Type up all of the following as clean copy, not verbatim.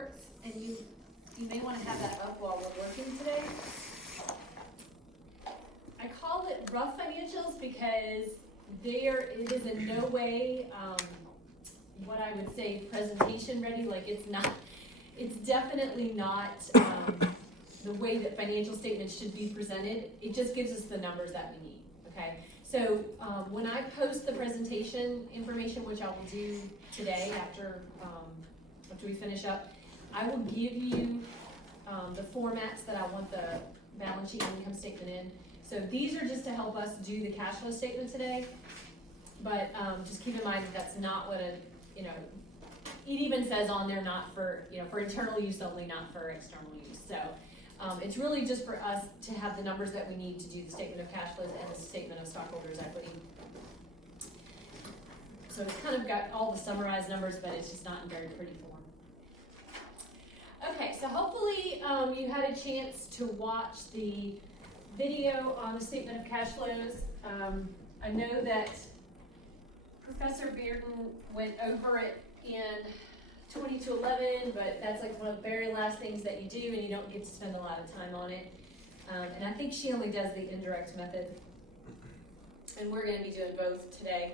reports, and you may want to have that up while we're working today. I call it rough financials because it is in no way what I would say presentation ready. Like it's definitely not the way that financial statements should be presented. It just gives us the numbers that we need, okay? So when I post the presentation information, which I will do today after we finish up, I will give you the formats that I want the balance sheet and income statement in. So these are just to help us do the cash flow statement today, but just keep in mind that that's not what it even says on there, not for, for internal use only, not for external use. So it's really just for us to have the numbers that we need to do the statement of cash flows and the statement of stockholders' equity. So it's kind of got all the summarized numbers, but it's just not in very pretty form. Okay, so hopefully you had a chance to watch the video on the statement of cash flows. I know that Professor Bearden went over it in 2211, but that's like one of the very last things that you do, and you don't get to spend a lot of time on it. And I think she only does the indirect method, and we're going to be doing both today.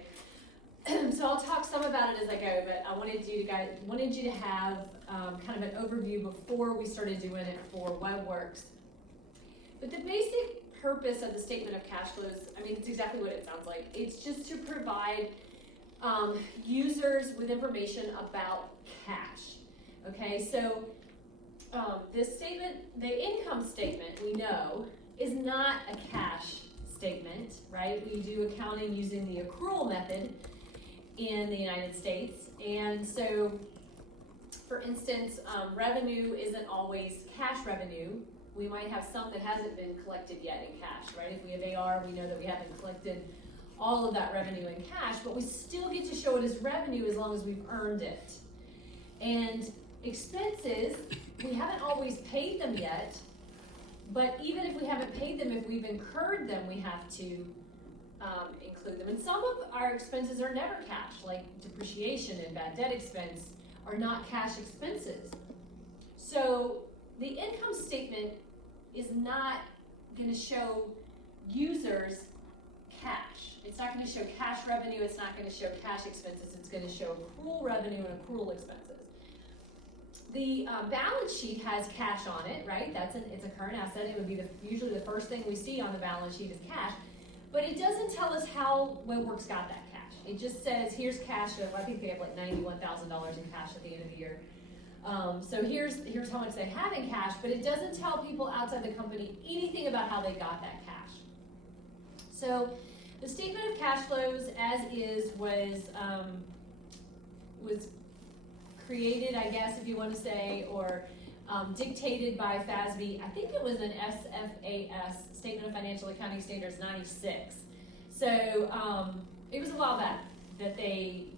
So I'll talk some about it as I go, but I wanted you to have kind of an overview before we started doing it for WebWorks. But the basic purpose of the statement of cash flows, I mean, it's exactly what it sounds like. It's just to provide users with information about cash. Okay, so this statement, the income statement, we know, is not a cash statement, right? We do accounting using the accrual method in the United States. And so, for instance, revenue isn't always cash revenue. We might have some that hasn't been collected yet in cash, right? If we have AR, we know that we haven't collected all of that revenue in cash, but we still get to show it as revenue as long as we've earned it. And expenses, we haven't always paid them yet, but even if we haven't paid them, if we've incurred them, we have to include them. And some of our expenses are never cash, like depreciation and bad debt expense are not cash expenses. So the income statement is not going to show users cash. It's not going to show cash revenue. It's not going to show cash expenses. It's going to show accrual revenue and accrual expenses. The balance sheet has cash on it, right? It's a current asset. It would be usually the first thing we see on the balance sheet is cash. But it doesn't tell us how WebWorks got that cash. It just says, here's cash of, I think they have like $91,000 in cash at the end of the year. So here's how much they have in cash, but it doesn't tell people outside the company anything about how they got that cash. So the statement of cash flows as is was created, I guess, if you want to say, or dictated by FASB. I think it was an SFAS, Statement of Financial Accounting Standards 96. So it was a while back that they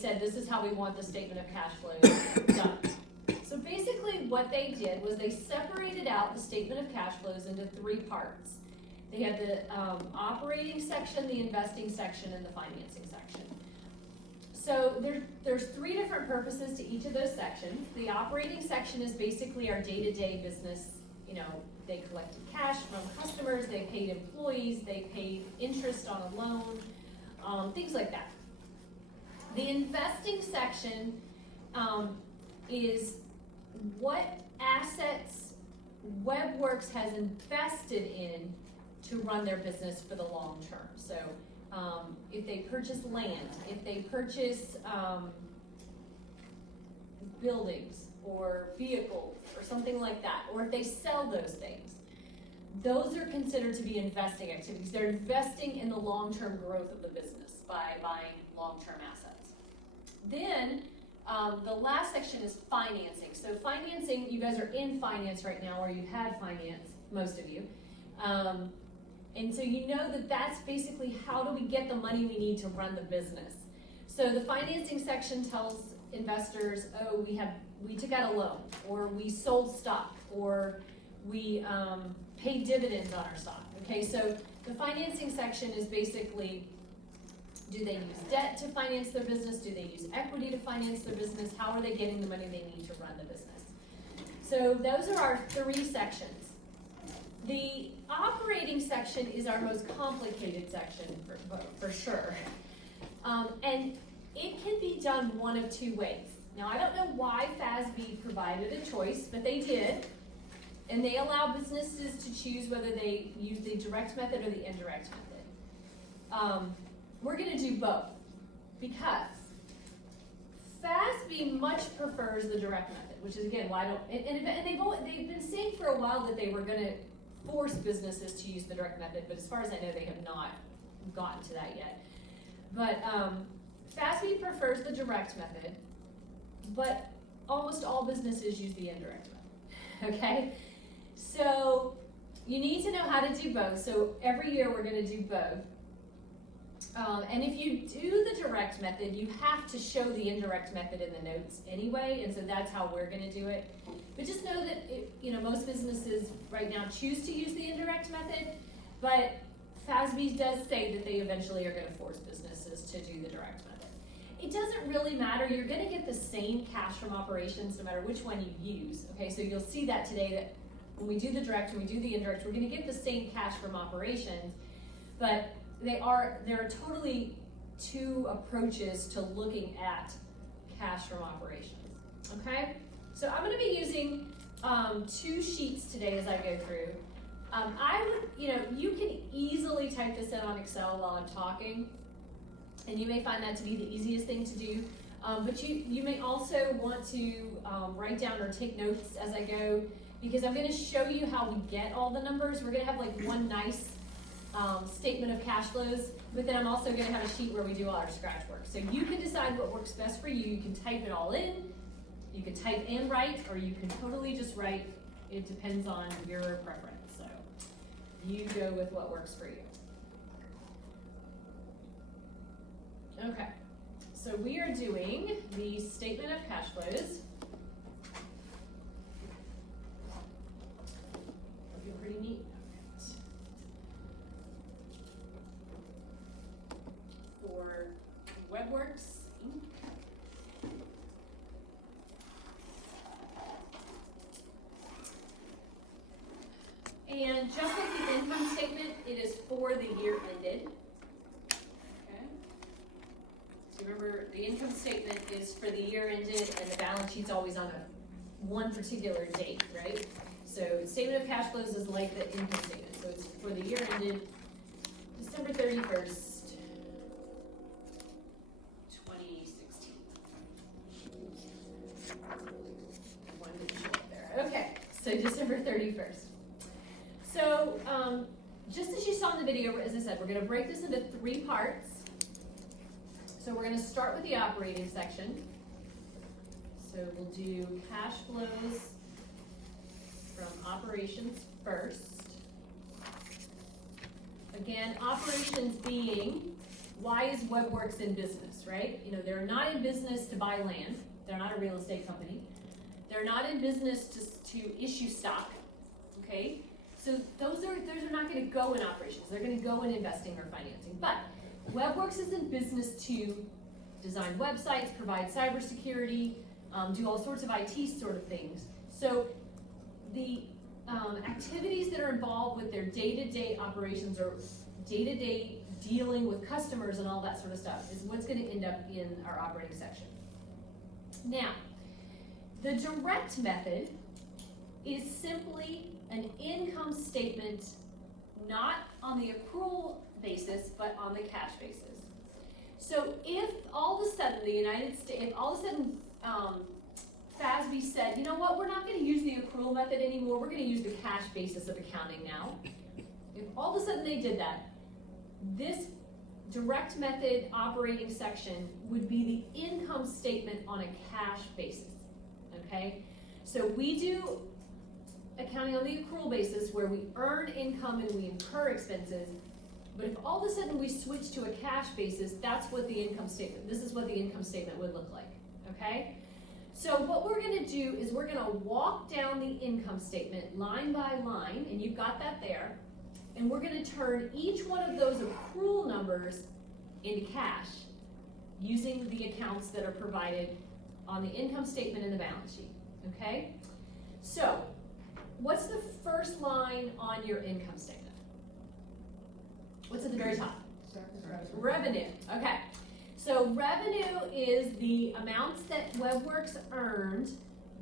said this is how we want the statement of cash flows done. So basically what they did was they separated out the statement of cash flows into three parts. They had the operating section, the investing section, and the financing section. So there's three different purposes to each of those sections. The operating section is basically our day-to-day business. They collected cash from customers, they paid employees, they paid interest on a loan, things like that. The investing section is what assets WebWorks has invested in to run their business for the long term. So if they purchase land, if they purchase buildings or vehicles or something like that, or if they sell those things, those are considered to be investing activities. They're investing in the long-term growth of the business by buying long-term assets. Then the last section is financing. So financing, you guys are in finance right now, or you've had finance, most of you. And so you know that that's basically how do we get the money we need to run the business. So the financing section tells investors, oh, we took out a loan, or we sold stock, or we paid dividends on our stock. Okay, so the financing section is basically, do they use debt to finance their business? Do they use equity to finance their business? How are they getting the money they need to run the business? So those are our 3 sections. The operating section is our most complicated section for sure. And it can be done one of 2 ways. Now, I don't know why FASB provided a choice, but they did. And they allow businesses to choose whether they use the direct method or the indirect method. We're going to do both because FASB much prefers the direct method, which is again why I don't. And they've been saying for a while that they were going to force businesses to use the direct method, but as far as I know, they have not gotten to that yet. But FASB prefers the direct method, but almost all businesses use the indirect method. Okay, so you need to know how to do both. So every year we're going to do both. And if you do the direct method, you have to show the indirect method in the notes anyway, and so that's how we're going to do it. But just know that most businesses right now choose to use the indirect method, but FASB does say that they eventually are going to force businesses to do the direct method. It doesn't really matter. You're going to get the same cash from operations no matter which one you use. Okay, so you'll see that today that when we do the direct and we do the indirect, we're going to get the same cash from operations, but there are totally 2 approaches to looking at cash from operations. Okay, so I'm going to be using 2 sheets today as I go through. You can easily type this in on Excel while I'm talking, and you may find that to be the easiest thing to do. But you may also want to write down or take notes as I go, because I'm going to show you how we get all the numbers. We're going to have like one nice statement of cash flows, but then I'm also going to have a sheet where we do all our scratch work. So you can decide what works best for you. You can type it all in, you can type and write, or you can totally just write. It depends on your preference. So you go with what works for you. Okay, so we are doing the statement of cash flows. Looking pretty neat. For WebWorks Inc. And just like the income statement, it is for the year ended. Okay. So remember, the income statement is for the year ended, and the balance sheet's always on one particular date, right? So statement of cash flows is like the income statement. So it's for the year ended December 31st. 2016. One didn't show up there. Okay, so December 31st. So just as you saw in the video, as I said, we're going to break this into 3 parts. So we're going to start with the operating section. So we'll do cash flows from operations first. Again, operations being, why is WebWorks in business, right? They're not in business to buy land. They're not a real estate company. They're not in business to issue stock, okay? So those are not going to go in operations. They're going to go in investing or financing. But WebWorks is in business to design websites, provide cybersecurity, do all sorts of IT sort of things. So the activities that are involved with their day-to-day operations or day-to-day dealing with customers and all that sort of stuff is what's going to end up in our operating section. Now, the direct method is simply an income statement, not on the accrual basis, but on the cash basis. So if all of a sudden FASB said, you know what, we're not going to use the accrual method anymore, we're going to use the cash basis of accounting now. If all of a sudden they did that, this direct method operating section would be the income statement on a cash basis, okay? So we do accounting on the accrual basis where we earn income and we incur expenses, but if all of a sudden we switch to a cash basis, that's what the income statement, this is what the income statement would look like, okay? So what we're going to do is we're going to walk down the income statement line by line, and you've got that there, and we're going to turn each one of those accrual numbers into cash using the accounts that are provided on the income statement and the balance sheet, okay? So, what's the first line on your income statement? What's at the very top? Revenue. Okay. So revenue is the amounts that WebWorks earned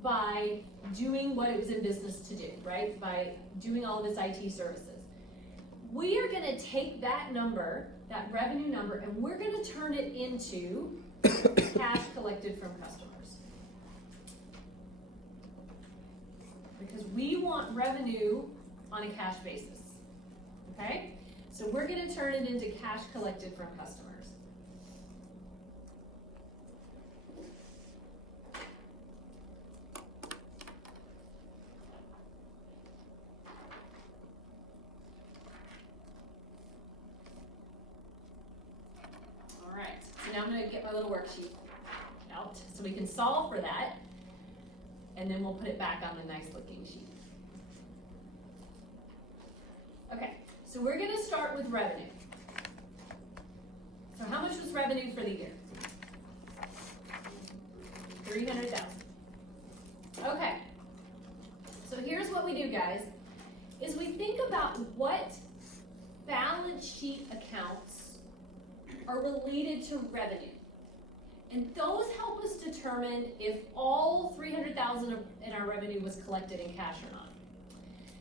by doing what it was in business to do, right? By doing all of its IT services. We are going to take that number, that revenue number, and we're going to turn it into cash collected from customers. Because we want revenue on a cash basis. Okay? So we're going to turn it into cash collected from customers. All right, so now I'm going to get my little worksheet out so we can solve for that, and then we'll put it back on the nice looking sheet. Okay. So we're going to start with revenue. So how much was revenue for the year? $300,000. Okay. So here's what we do, guys, is we think about what balance sheet accounts are related to revenue. And those help us determine if all $300,000 in our revenue was collected in cash or not.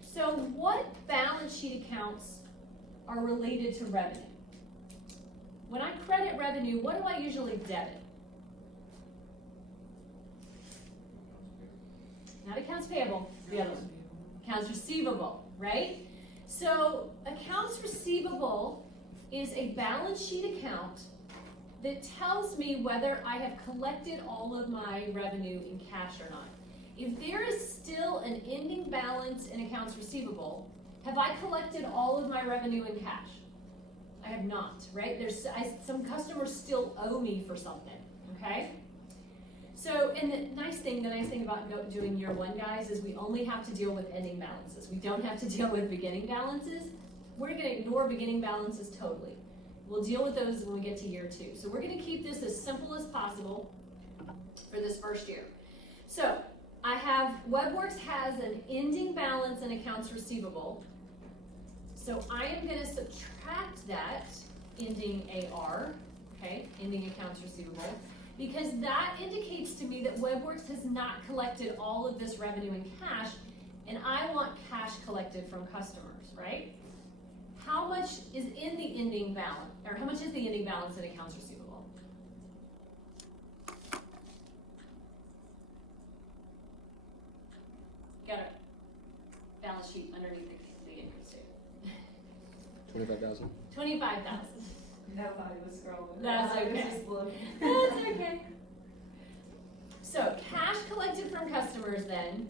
So what balance sheet accounts are related to revenue? When I credit revenue, what do I usually debit? Not accounts payable, the other one. Accounts receivable, right? So accounts receivable is a balance sheet account that tells me whether I have collected all of my revenue in cash or not. If there is still an ending balance in accounts receivable, have I collected all of my revenue in cash? I have not, right? Some customers still owe me for something, okay? So, and the nice thing about doing year one, guys, is we only have to deal with ending balances. We don't have to deal with beginning balances. We're gonna ignore beginning balances totally. We'll deal with those when we get to year two. So we're gonna keep this as simple as possible for this first year. So, WebWorks has an ending balance in accounts receivable. So I am going to subtract that ending AR, okay, ending accounts receivable, because that indicates to me that WebWorks has not collected all of this revenue in cash, and I want cash collected from customers, right? How much is in the ending balance, or how much is the ending balance in accounts receivable? Got a balance sheet underneath the income statement. 25,000. 25,000. I thought it was scrolling. That's okay. That's okay. So cash collected from customers then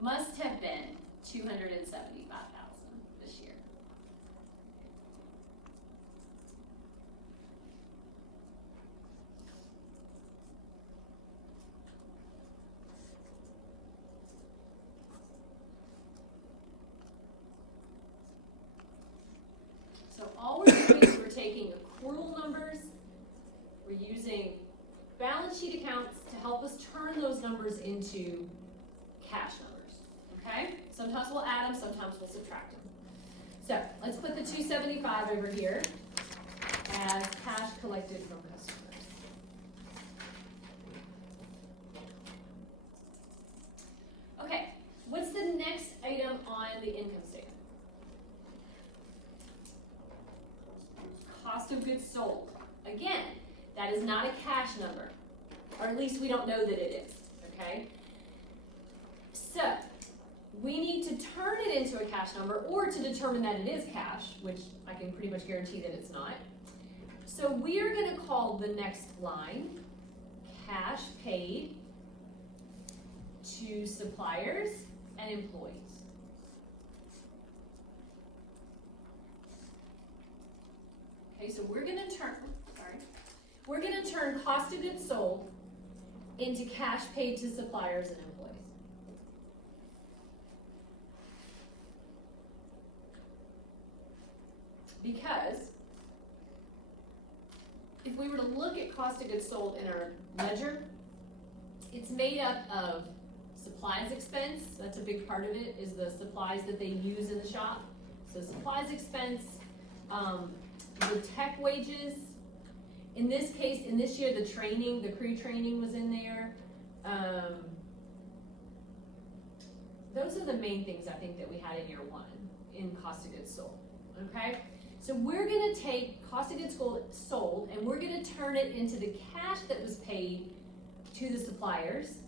must have been 275,000 this year. So all we're doing is we're taking accrual numbers, we're using balance sheet accounts to help us turn those numbers into cash numbers, okay? Sometimes we'll add them, sometimes we'll subtract them. So let's put the 275 over here as cash collected from customers. Okay, what's the next item on the income statement? Cost of goods sold. Again, that is not a cash number, or at least we don't know that it is, okay? So, we need to turn it into a cash number or to determine that it is cash, which I can pretty much guarantee that it's not. So we are going to call the next line cash paid to suppliers and employees. Okay, so we're going to turn cost of goods sold into cash paid to suppliers and employees. Because if we were to look at cost of goods sold in our ledger, it's made up of Supplies expense, that's a big part of it, is the supplies that they use in the shop. So supplies expense, the tech wages. In this case, in this year, the training, the crew training was in there. Those are the main things I think that we had in year one in cost of goods sold, okay? So we're gonna take cost of goods sold and we're gonna turn it into the cash that was paid to the suppliers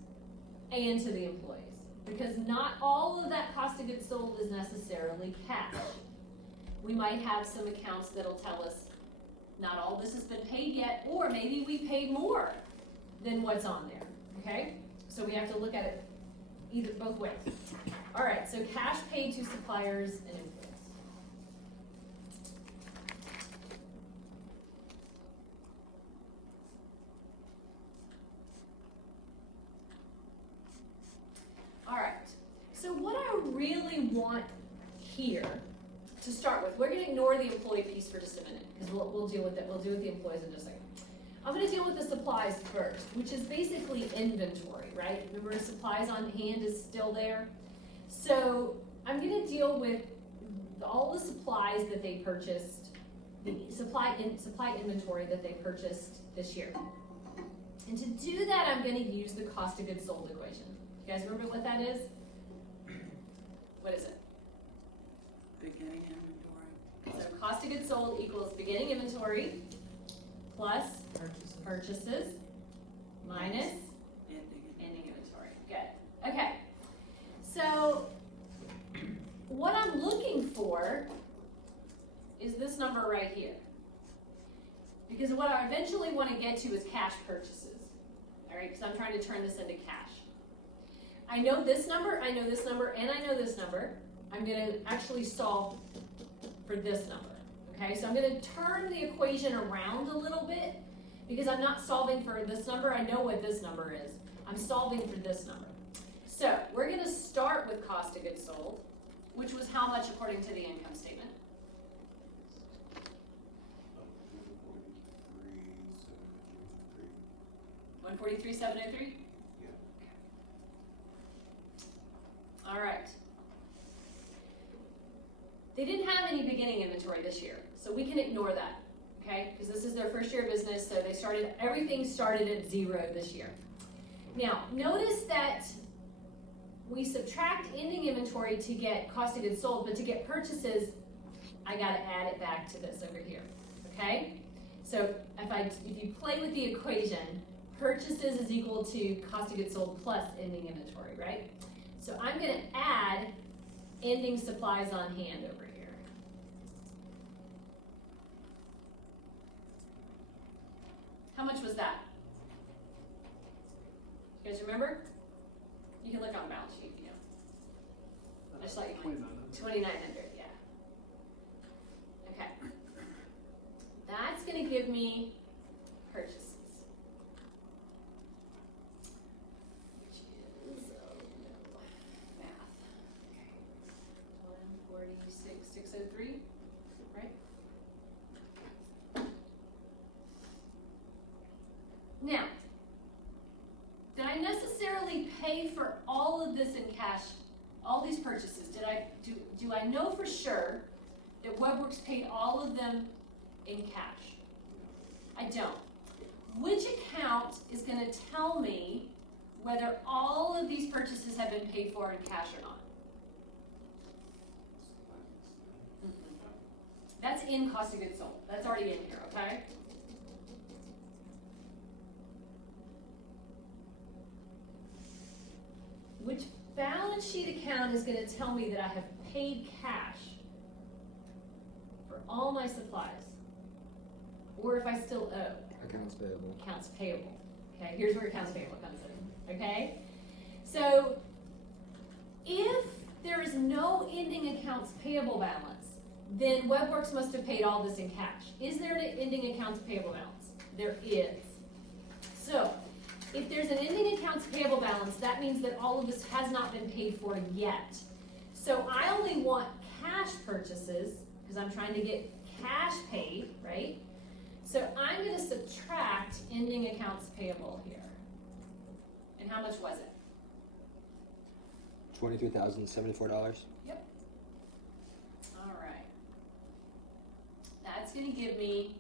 and to the employees. Because not all of that cost of goods sold is necessarily cash. We might have some accounts that'll tell us, not all this has been paid yet, or maybe we paid more than what's on there, okay? So we have to look at it either, both ways. All right, so cash paid to suppliers and employees. All right, so what I really want here to start with, we're gonna ignore the employee piece for just a minute, because we'll deal with it, we'll deal with the employees in just a second. I'm gonna deal with the supplies first, which is basically inventory, right? Remember, supplies on hand is still there. So I'm gonna deal with all the supplies that they purchased, the supply inventory that they purchased this year. And to do that, I'm gonna use the cost of goods sold equation. You guys remember what that is? What is it? Beginning inventory. So cost of goods sold equals beginning inventory plus purchases minus ending inventory. Good. Okay. So what I'm looking for is this number right here. Because what I eventually want to get to is cash purchases. All right, because I'm trying to turn this into cash. I know this number, I know this number, and I know this number. I'm going to actually solve for this number. Okay, so I'm going to turn the equation around a little bit because I'm not solving for this number. I know what this number is. I'm solving for this number. So we're going to start with cost of goods sold, which was how much according to the income statement? 143,703. Yeah. All right. They didn't have any beginning inventory this year, so we can ignore that, okay? Because this is their first year of business, so everything started at 0 this year. Now, notice that we subtract ending inventory to get cost of goods sold, but to get purchases, I gotta add it back to this over here, okay? So if you play with the equation, purchases is equal to cost of goods sold plus ending inventory, right? So I'm gonna add ending supplies on hand over here. How much was that? You guys remember? You can look on the balance sheet, you know. I just thought you might. 2,900, yeah. Okay. That's gonna give me purchases. Which is, math. Okay. 146,603, right? Now, did I necessarily pay for all of this in cash, all these purchases? Do I know for sure that WebWorks paid all of them in cash? I don't. Which account is going to tell me whether all of these purchases have been paid for in cash or not? That's in cost of goods sold. That's already in here, okay? Which balance sheet account is going to tell me that I have paid cash for all my supplies? Or if I still owe? Accounts payable. Accounts payable. Okay, here's where accounts payable comes in. Okay? So, if there is no ending accounts payable balance, then WebWorks must have paid all this in cash. Is there an ending accounts payable balance? There is. So, if there's an ending accounts payable balance, that means that all of this has not been paid for yet. So I only want cash purchases, because I'm trying to get cash paid, right? So I'm going to subtract ending accounts payable here. And how much was it? $23,074. Alright. That's gonna give me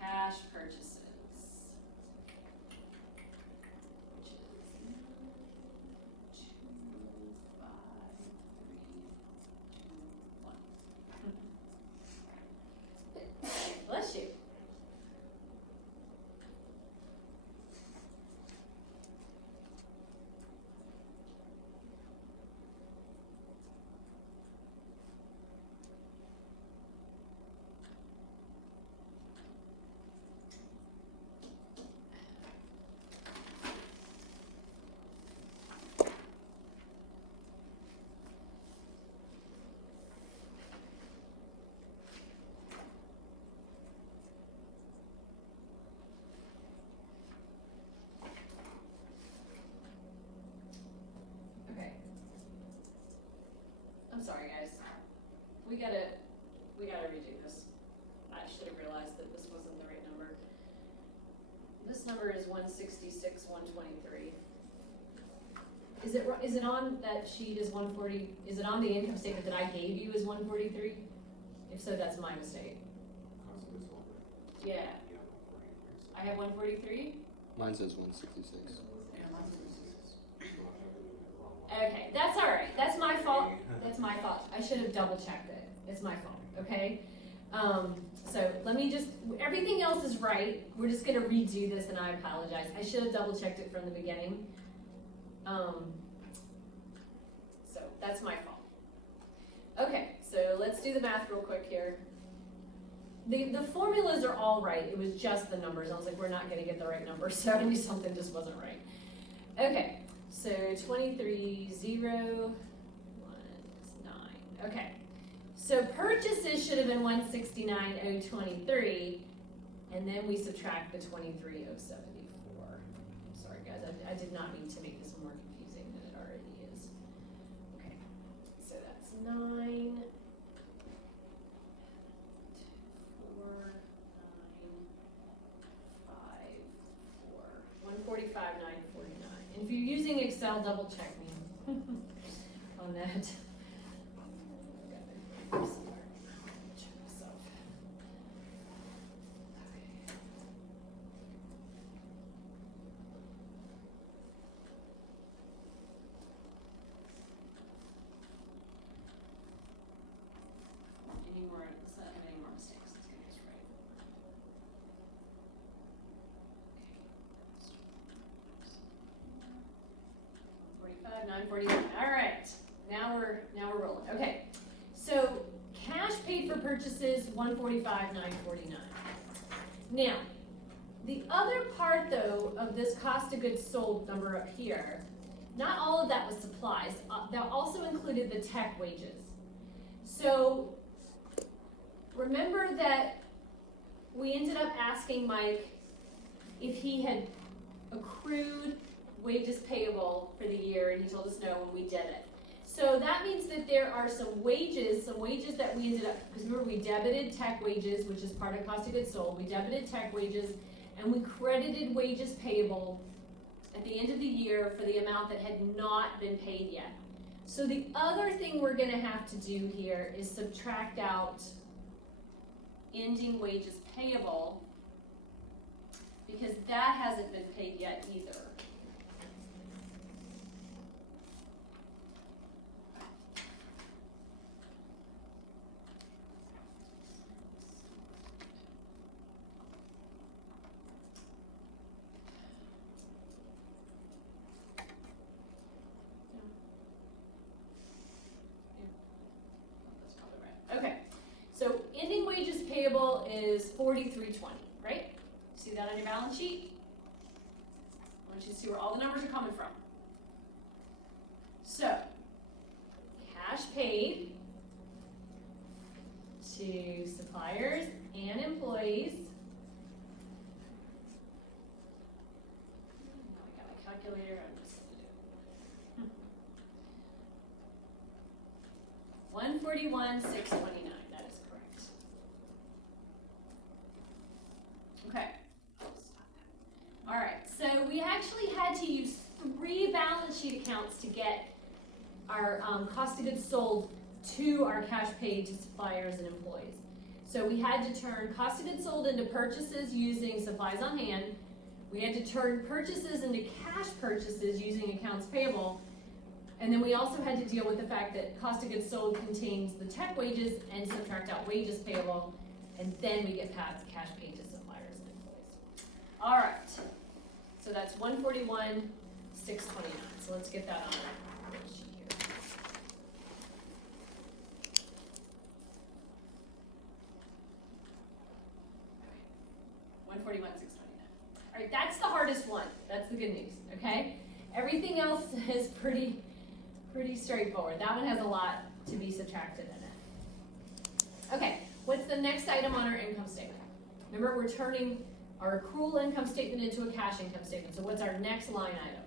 cash purchases. Which is 9, 2, 5, 3, 2, 1. Bless you. Okay. I'm sorry, guys. We gotta redo this. I should have realized that this wasn't the right number. This number is 166, 123. Is it on that sheet is 140, is it on the income statement that I gave you as 143? If so, that's my mistake. Yeah. I have 143? Mine says 166. Yeah, mine's Okay, that's all right. That's my fault. That's my fault. I should have double checked it. It's my fault. Okay. So let me just. Everything else is right. We're just gonna redo this, and I apologize. I should have double checked it from the beginning. So that's my fault. Okay. So let's do the math real quick here. The formulas are all right. It was just the numbers. I was like, we're not gonna get the right number, so I knew something just wasn't right. Okay. So 23,019. Okay. So purchases should have been 169,023, and then we subtract the 23,074. I'm sorry, guys. I did not mean to make this more confusing than it already is. Okay. So that's 9, 4, 9, 5, 4, 145, 949. And if you're using Excel, double check me on that. Check myself. Any more? Let's not have any more mistakes. Let's get this right. Okay. 949. All right. Now we're rolling. Okay. So cash paid for purchases 145,949. Now, the other part though of this cost of goods sold number up here, not all of that was supplies. That also included the tech wages. So remember that we ended up asking Mike if he had accrued wages payable for the year, and he told us no when we did it. So that means that there are some wages that we ended up, because remember we debited tech wages, which is part of cost of goods sold. We debited tech wages, and we credited wages payable at the end of the year for the amount that had not been paid yet. So the other thing we're gonna have to do here is subtract out ending wages payable, because that hasn't been paid yet either. Okay, so ending wages payable is 4320, right? See that on your balance sheet? I want you to see where all the numbers are coming from. So, cash paid to suppliers and employees. Now I got my calculator, I'm just gonna do it. 141,629, that is correct. Okay. All right, so we actually had to use 3 balance sheet accounts to get our cost of goods sold to our cash paid to suppliers and employees. So we had to turn cost of goods sold into purchases using supplies on hand. We had to turn purchases into cash purchases using accounts payable. And then we also had to deal with the fact that cost of goods sold contains the tech wages and subtract out wages payable. And then we get past cash paid to suppliers and employees. All right. So that's 141, 629. So let's get that on our sheet here. Okay. 141, 629. All right, that's the hardest one. That's the good news, okay? Everything else is pretty straightforward. That one has a lot to be subtracted in it. Okay, what's the next item on our income statement? Remember, we're turning our accrual income statement into a cash income statement. So what's our next line item?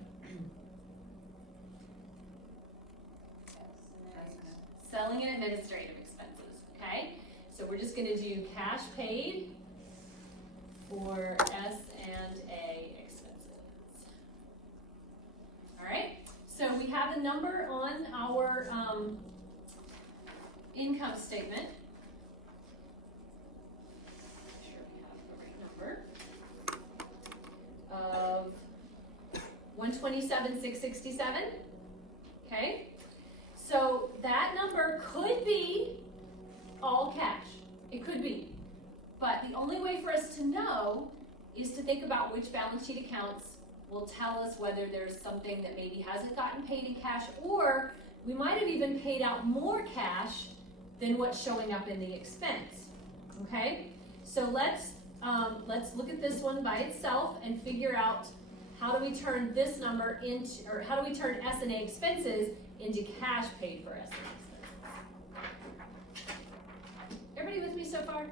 Selling and administrative expenses, okay? So we're just gonna do cash paid for S&A expenses. All right, so we have a number on our income statement. Make sure we have the right number. Of 127,667. Okay, so that number could be all cash. It could be, but the only way for us to know is to think about which balance sheet accounts will tell us whether there's something that maybe hasn't gotten paid in cash, or we might have even paid out more cash than what's showing up in the expense. Okay, so let's look at this one by itself and figure out how do we turn this number into, or how do we turn S&A expenses into cash paid for S&A expenses. Everybody with me so far?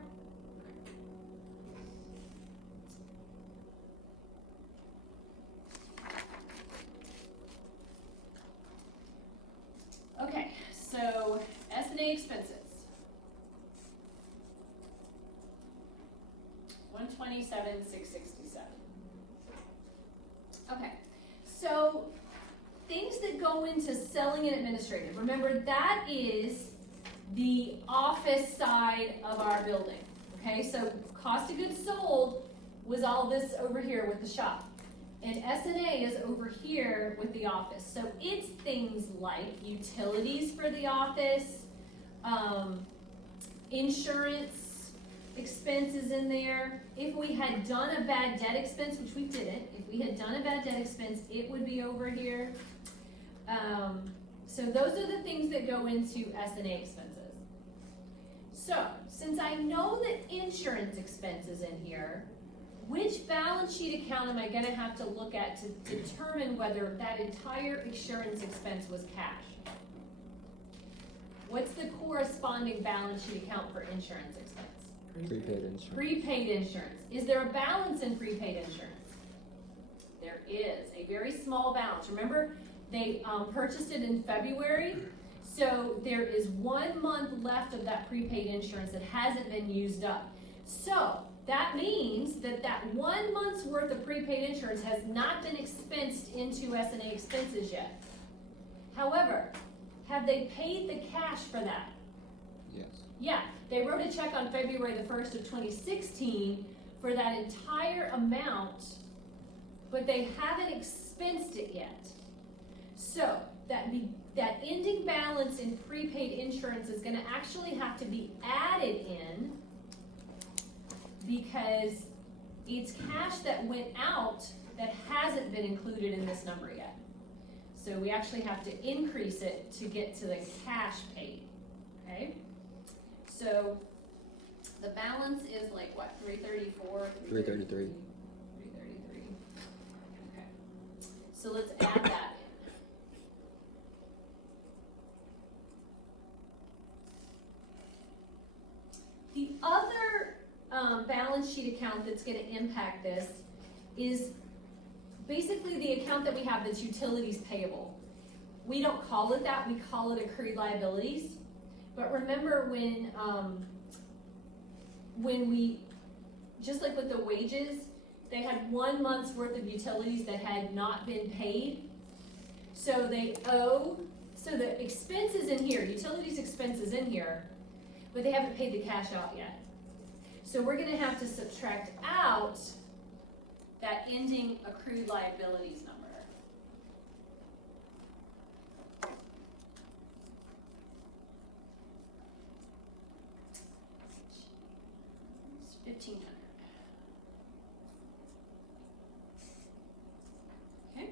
Okay, so S&A expenses. 127,667. Okay, so things that go into selling and administrative. Remember, that is the office side of our building. Okay, so cost of goods sold was all this over here with the shop. And S&A is over here with the office. So it's things like utilities for the office, insurance expenses in there. If we had done a bad debt expense, which we didn't, if we had done a bad debt expense, it would be over here. So those are the things that go into S&A expenses. So since I know that insurance expense is in here, which balance sheet account am I going to have to look at to determine whether that entire insurance expense was cash? What's the corresponding balance sheet account for insurance expense? Prepaid insurance. Prepaid insurance. Is there a balance in prepaid insurance? There is a very small balance. Remember, they purchased it in February, so there is 1 month left of that prepaid insurance that hasn't been used up. So that means that that 1 month's worth of prepaid insurance has not been expensed into S&A expenses yet. However, have they paid the cash for that? Yes. Yeah, they wrote a check on February the 1st of 2016 for that entire amount, but they haven't expensed it yet. So that ending balance in prepaid insurance is going to actually have to be added in because it's cash that went out that hasn't been included in this number yet. So we actually have to increase it to get to the cash paid, okay? So the balance is like what, 334? 333. 333. Okay. So let's add that in. The other balance sheet account that's going to impact this is basically the account that we have that's utilities payable. We don't call it that, we call it accrued liabilities. But remember when we, just like with the wages, they had 1 month's worth of utilities that had not been paid. So they owe, so the expense is in here, utilities expense is in here, but they haven't paid the cash out yet. So we're gonna have to subtract out that ending accrued liabilities number. $1,500. Okay.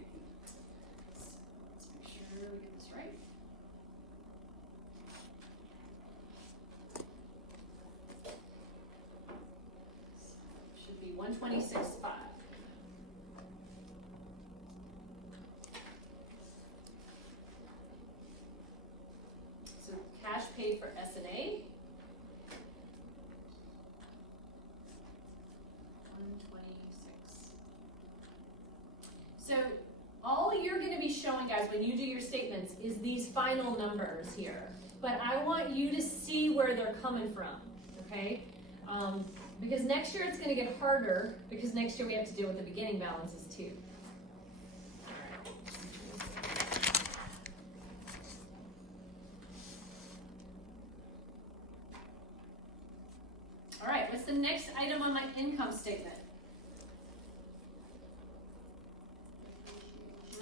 Let's make sure we get this right. Should be 126.5. So cash paid for S&A. 126. So all you're going to be showing, guys, when you do your statements is these final numbers here. But I want you to see where they're coming from, okay? Because next year it's going to get harder because next year we have to deal with the beginning balances too. All right, what's the next item on my income statement?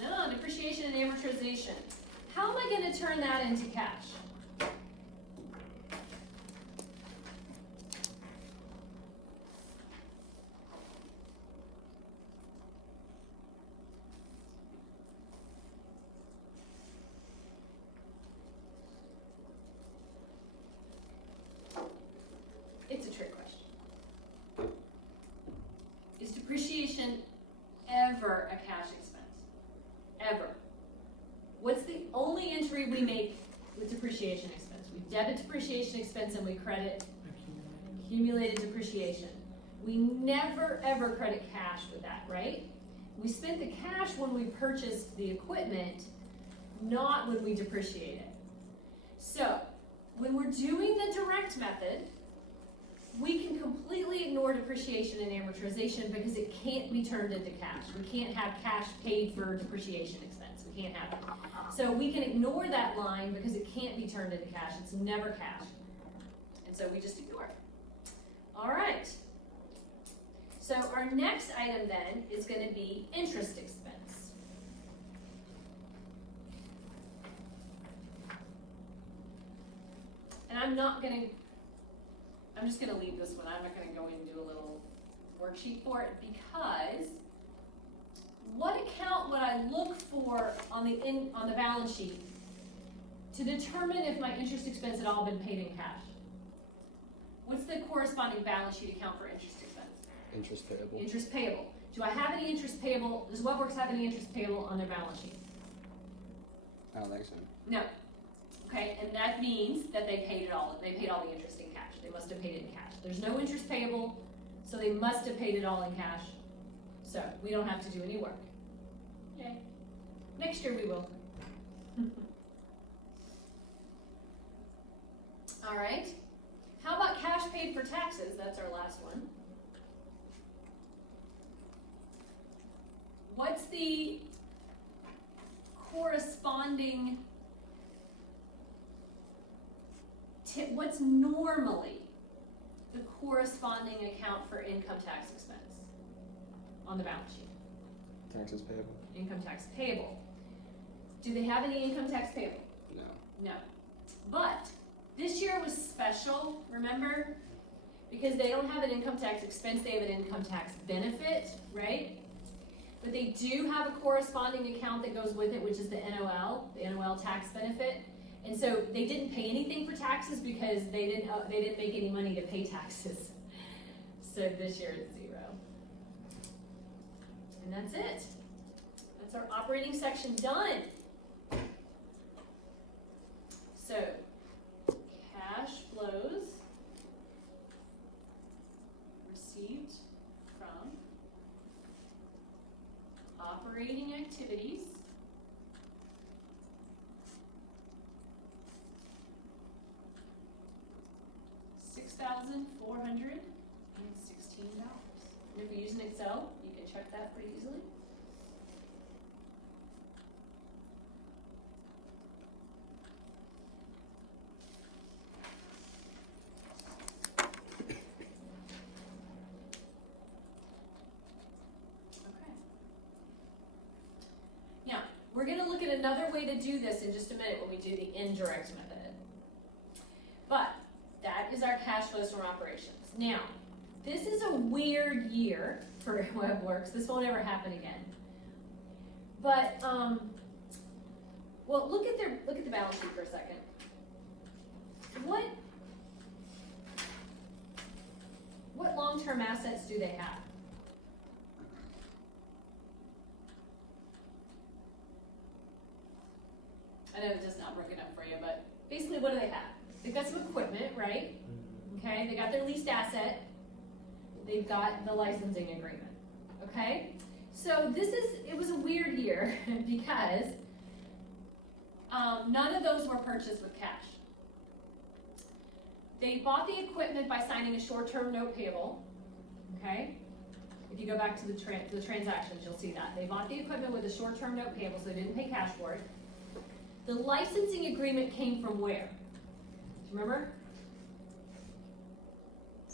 No, depreciation and amortization. How am I going to turn that into cash? It's a trick question. Is depreciation ever a cash expense? Ever. What's the only entry we make with depreciation expense? We debit depreciation expense and we credit accumulated depreciation. We never ever credit cash with that, right? We spent the cash when we purchased the equipment, not when we depreciate it. So, when we're doing the direct method, we can completely ignore depreciation and amortization because it can't be turned into cash. We can't have cash paid for depreciation expense. We can't have it. So we can ignore that line because it can't be turned into cash. It's never cash. And so we just ignore it. All right. So our next item then is going to be interest expense. And I'm just going to leave this one. I'm not going to go in and do a little worksheet for it because what account would I look for on the balance sheet to determine if my interest expense had all been paid in cash? What's the corresponding balance sheet account for interest expense? Interest payable. Interest payable. Do I have any interest payable? Does WebWorks have any interest payable on their balance sheet? I don't think so. No. Okay, and that means that they paid it all. They paid all the interest in cash. They must have paid it in cash. There's no interest payable, so they must have paid it all in cash. So we don't have to do any work. Yay. Next year we will. All right. How about cash paid for taxes? That's our last one. What's the corresponding what's normally the corresponding account for income tax expense on the balance sheet? Taxes payable. Income tax payable. Do they have any income tax payable? No. No. But this year was special, remember? Because they don't have an income tax expense, they have an income tax benefit, right? But they do have a corresponding account that goes with it, which is the NOL tax benefit. And so they didn't pay anything for taxes because they didn't make any money to pay taxes. So this year it's 0. And that's it. That's our operating section done. So cash flows received from operating activities $6,416. And if you're using Excel, you can check that pretty easily. we're gonna look at another way to do this in just a minute when we do the indirect method. But that is our cash flows from operations. Now, this is a weird year for WebWorks. This won't ever happen again. But well, look at the balance sheet for a second. What long-term assets do they have? I know it's just not broken up for you, but basically what do they have? They've got some equipment, right? Okay, they got their leased asset. They've got the licensing agreement, okay? So it was a weird year because none of those were purchased with cash. They bought the equipment by signing a short-term note payable, okay? If you go back to the transactions, you'll see that. They bought the equipment with a short-term note payable, so they didn't pay cash for it. The licensing agreement came from where? Do you remember?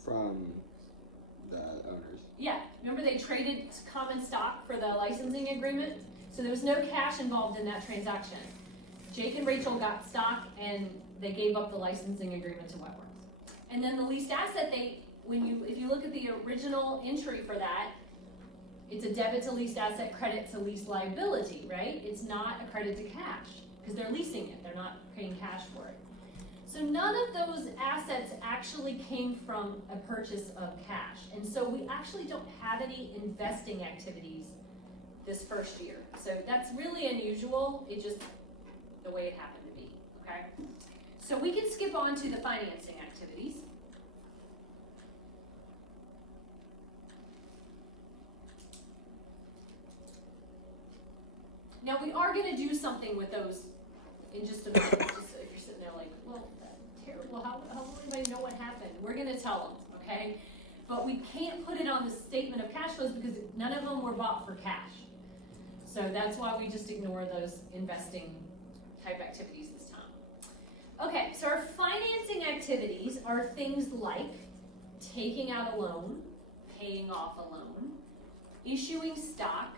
From the owners. Yeah, remember they traded common stock for the licensing agreement? So there was no cash involved in that transaction. Jake and Rachel got stock and they gave up the licensing agreement to WebWorks. And then the leased asset, if you look at the original entry for that, it's a debit to leased asset, credit to lease liability, right? It's not a credit to cash because they're leasing it, they're not paying cash for it. So none of those assets actually came from a purchase of cash. And so we actually don't have any investing activities this first year. So that's really unusual. It's just the way it happened to be, okay? So we can skip on to the financing activities. Now we are gonna do something with those in just a minute. Just if you're sitting there like, well, that's terrible, how will anybody know what happened? We're gonna tell them, okay? But we can't put it on the statement of cash flows because none of them were bought for cash. So that's why we just ignore those investing type activities this time. Okay, so our financing activities are things like taking out a loan, paying off a loan, issuing stock,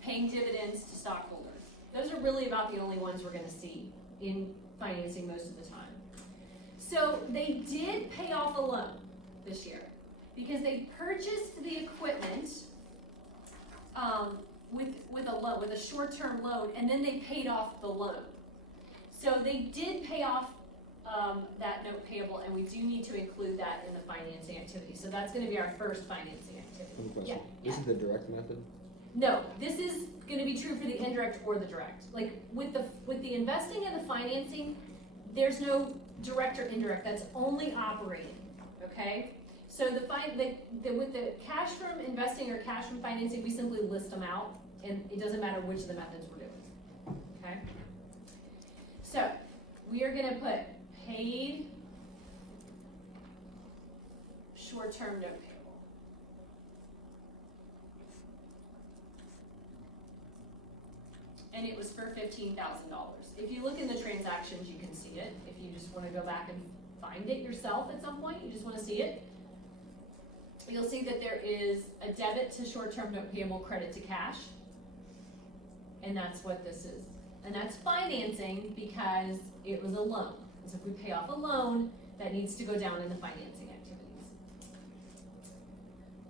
paying dividends to stockholders. Those are really about the only ones we're gonna see in financing most of the time. So they did pay off a loan this year because they purchased the equipment with a loan, with a short-term loan, and then they paid off the loan. So they did pay off that note payable, and we do need to include that in the financing activity. So that's gonna be our first financing activity. I have a question. Yeah. This is the direct method? No, this is gonna be true for the indirect or the direct. Like with the investing and the financing, there's no direct or indirect, that's only operating, okay? So with the cash from investing or cash from financing, we simply list them out and it doesn't matter which of the methods we're doing, okay? So we are gonna put paid short-term note payable. And it was for $15,000. If you look in the transactions, you can see it. If you just want to go back and find it yourself at some point, you just want to see it, you'll see that there is a debit to short-term note payable, credit to cash. And that's what this is. And that's financing because it was a loan. So if we pay off a loan, that needs to go down in the financing activities.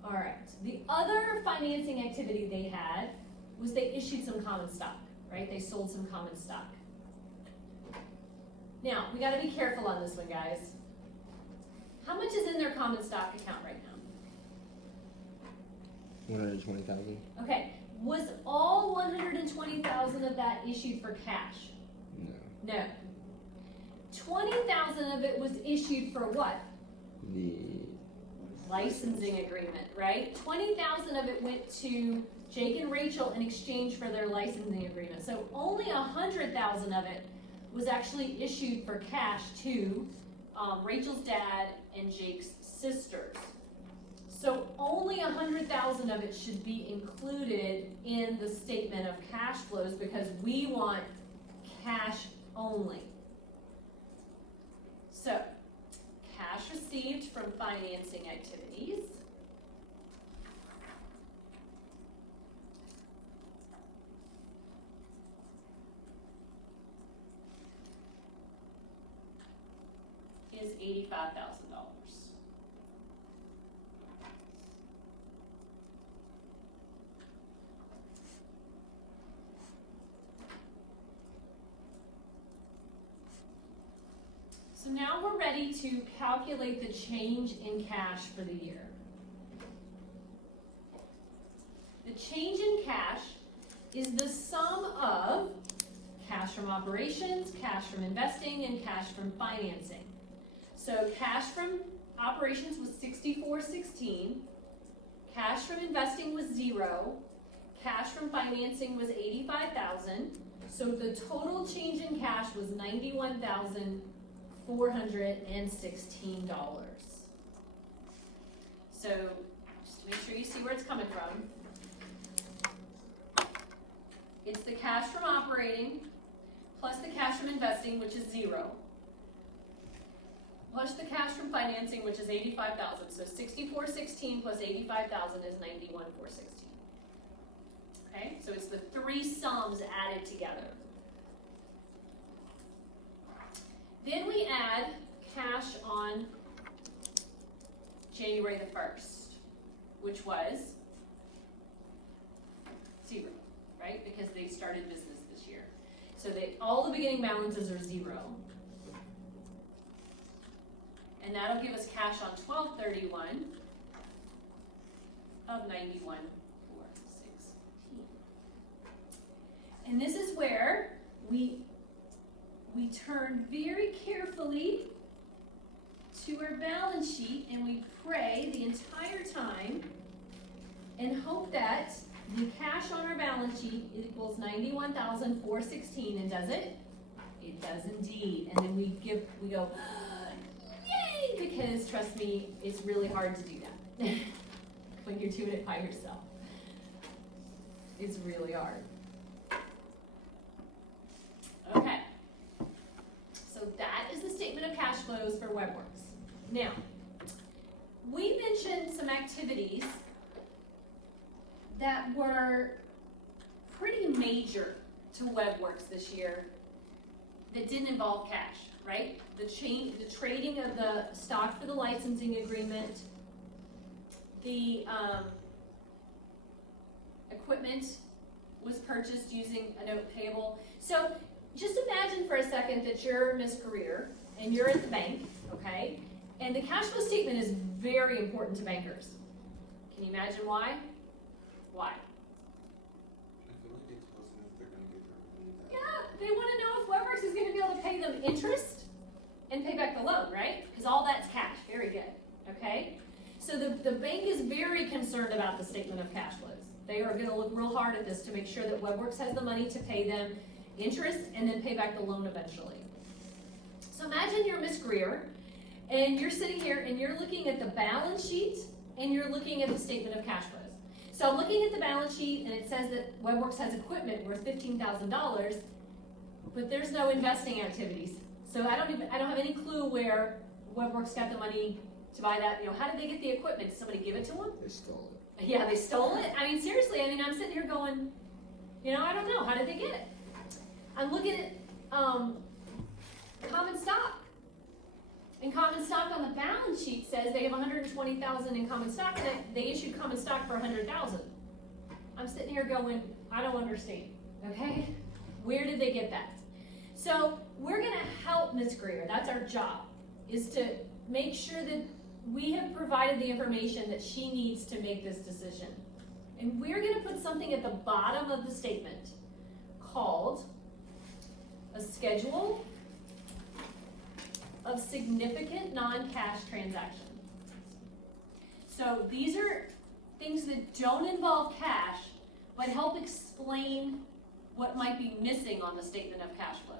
All right, the other financing activity they had was they issued some common stock, right? They sold some common stock. Now, we gotta be careful on this one, guys. How much is in their common stock account right now? 120,000. Okay, was all 120,000 of that issued for cash? No. No. 20,000 of it was issued for what? The Licensing agreement, right? 20,000 of it went to Jake and Rachel in exchange for their licensing agreement. So only 100,000 of it was actually issued for cash to Rachel's dad and Jake's sisters. So only 100,000 of it should be included in the statement of cash flows because we want cash only. So, cash received from financing activities. is $85,000. So now we're ready to calculate the change in cash for the year. The change in cash is the sum of cash from operations, cash from investing, and cash from financing. So cash from operations was $64.16, cash from investing was 0, cash from financing was $85,000. So the total change in cash was $91,416. So just to make sure you see where it's coming from, it's the cash from operating plus the cash from investing, which is 0, plus the cash from financing, which is $85,000. So $64.16 plus $85,000 is $91,416. Okay, so it's the three sums added together. Then we add cash on January the 1st, which was 0, right? Because they started business this year. So all the beginning balances are 0. And that'll give us cash on 12/31 of $91,416. And this is where we turn very carefully to our balance sheet and we pray the entire time and hope that the cash on our balance sheet equals $91,416, and does it? It does indeed. And then we go, yay, because trust me, it's really hard to do that when you're doing it by yourself. It's really hard. Okay. So that is the statement of cash flows for WebWorks. Now, we mentioned some activities that were pretty major to WebWorks this year that didn't involve cash, right? The trading of the stock for the licensing agreement, the equipment was purchased using a note payable. So just imagine for a second that you're Ms. Greer and you're at the bank, okay? And the cash flow statement is very important to bankers. Can you imagine why? Why? I feel like they tell them if they're going to get their money back. Yeah, they want to know if WebWorks is going to be able to pay them interest and pay back the loan, right? Because all that's cash. Very good. Okay? So the bank is very concerned about the statement of cash flows. They are going to look real hard at this to make sure that WebWorks has the money to pay them interest and then pay back the loan eventually. So imagine you're Miss Greer and you're sitting here and you're looking at the balance sheet and you're looking at the statement of cash flows. So I'm looking at the balance sheet and it says that WebWorks has equipment worth $15,000, but there's no investing activities. So I don't have any clue where WebWorks got the money to buy that. How did they get the equipment? Did somebody give it to them? They stole it. Yeah, they stole it. I mean, seriously. I'm sitting here going, I don't know. How did they get it? I'm looking at common stock. And common stock on the balance sheet says they have $120,000 in common stock, and they issued common stock for $100,000. I'm sitting here going, I don't understand. Okay, where did they get that? So we're going to help Ms. Greer. That's our job, is to make sure that we have provided the information that she needs to make this decision. And we're going to put something at the bottom of the statement called a schedule of significant non-cash transactions. So these are things that don't involve cash, but help explain what might be missing on the statement of cash flows.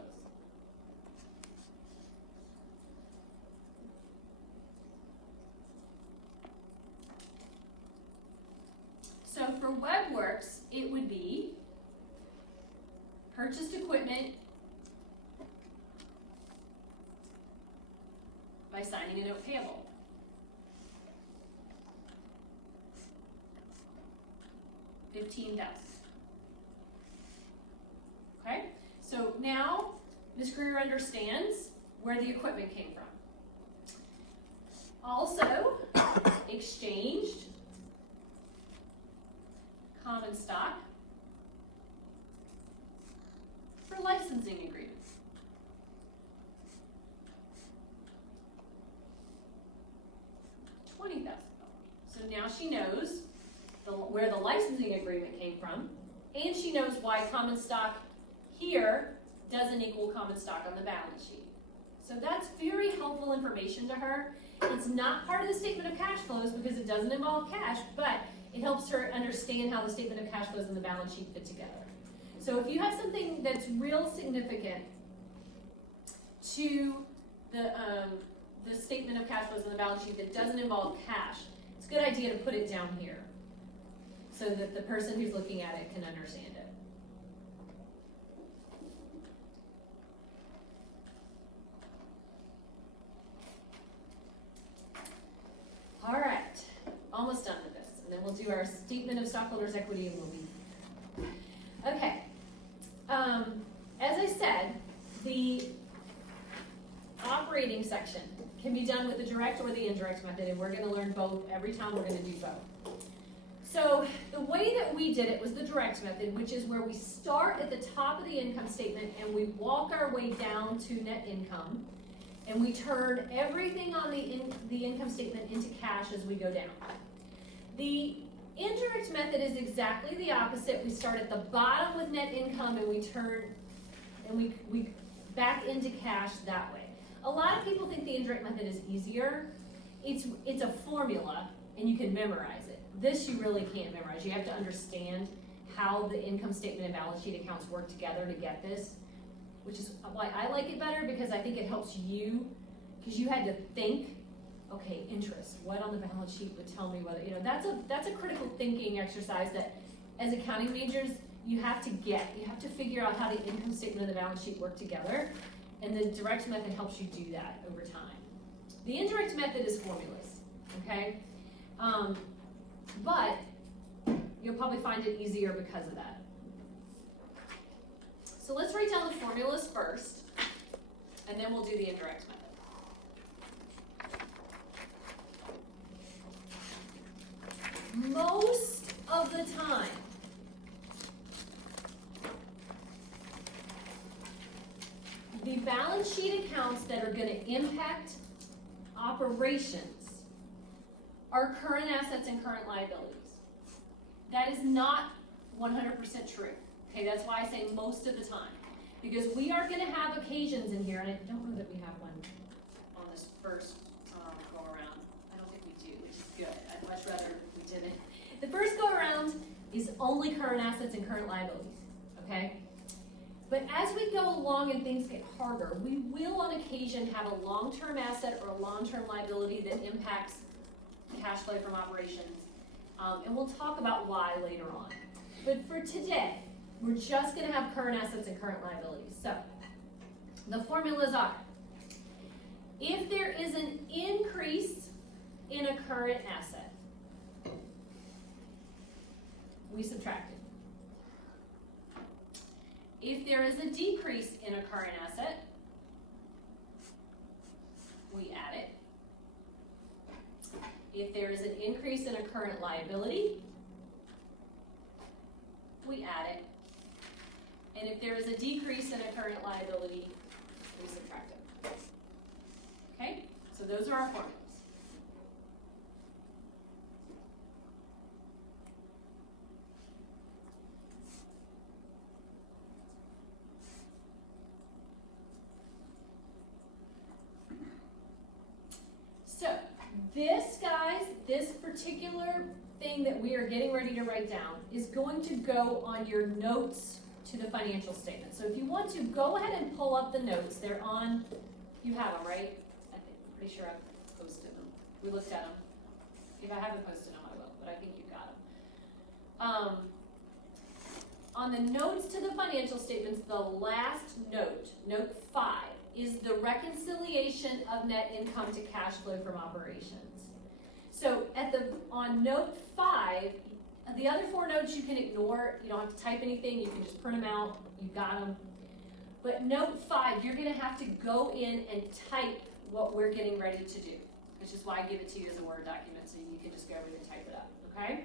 So for WebWorks, it would be purchased equipment by signing a note payable. $15,000. Okay, so now Ms. Greer understands where the equipment came from. also exchanged common stock for licensing agreements. $20,000. So now she knows where the licensing agreement came from, and she knows why common stock here doesn't equal common stock on the balance sheet. So that's very helpful information to her. It's not part of the statement of cash flows because it doesn't involve cash, but it helps her understand how the statement of cash flows and the balance sheet fit together. So if you have something that's real significant to the statement of cash flows and the balance sheet that doesn't involve cash, it's a good idea to put it down here so that the person who's looking at it can understand it. All right, almost done with this, and then we'll do our statement of stockholders' equity and we'll be. Okay, as I said, the operating section can be done with the direct or the indirect method, and we're going to learn both every time we're going to do both. So the way that we did it was the direct method, which is where we start at the top of the income statement and we walk our way down to net income, and we turn everything on the income statement into cash as we go down. The indirect method is exactly the opposite. We start at the bottom with net income and we turn and we back into cash that way. A lot of people think the indirect method is easier. It's a formula and you can memorize it. This you really can't memorize. You have to understand how the income statement and balance sheet accounts work together to get this, which is why I like it better, because I think it helps you, because you had to think, okay, interest, what on the balance sheet would tell me whether, that's a critical thinking exercise that as accounting majors you have to figure out how the income statement and the balance sheet work together, and the direct method helps you do that over time. The indirect method is formulas, okay? But you'll probably find it easier because of that. So let's write down the formulas first, and then we'll do the indirect method. Most of the time, the balance sheet accounts that are going to impact operations are current assets and current liabilities. That is not 100% true. Okay, that's why I say most of the time. Because we are going to have occasions in here, and I don't know that we have one on this first go around. I don't think we do, which is good. I'd much rather we didn't. The first go around is only current assets and current liabilities, okay? But as we go along and things get harder, we will on occasion have a long-term asset or a long-term liability that impacts cash flow from operations. And we'll talk about why later on. But for today, we're just going to have current assets and current liabilities. So the formulas are, if there is an increase in a current asset, we subtract it. If there is a decrease in a current asset, we add it. If there is an increase in a current liability, we add it. And if there is a decrease in a current liability, we subtract it. Okay? So those are our formulas. So this particular thing that we are getting ready to write down is going to go on your notes to the financial statement. So if you want to, go ahead and pull up the notes. They're on, you have them, right? I'm pretty sure I've posted them. We looked at them. If I haven't posted them, I will, but I think you got them. On the notes to the financial statements, the last note, note 5, is the reconciliation of net income to cash flow from operations. So on note 5, the other 4 notes you can ignore. You don't have to type anything. You can just print them out. You got them. But note 5, you're going to have to go in and type what we're getting ready to do. which is why I give it to you as a Word document, so you can just go over and type it up, okay?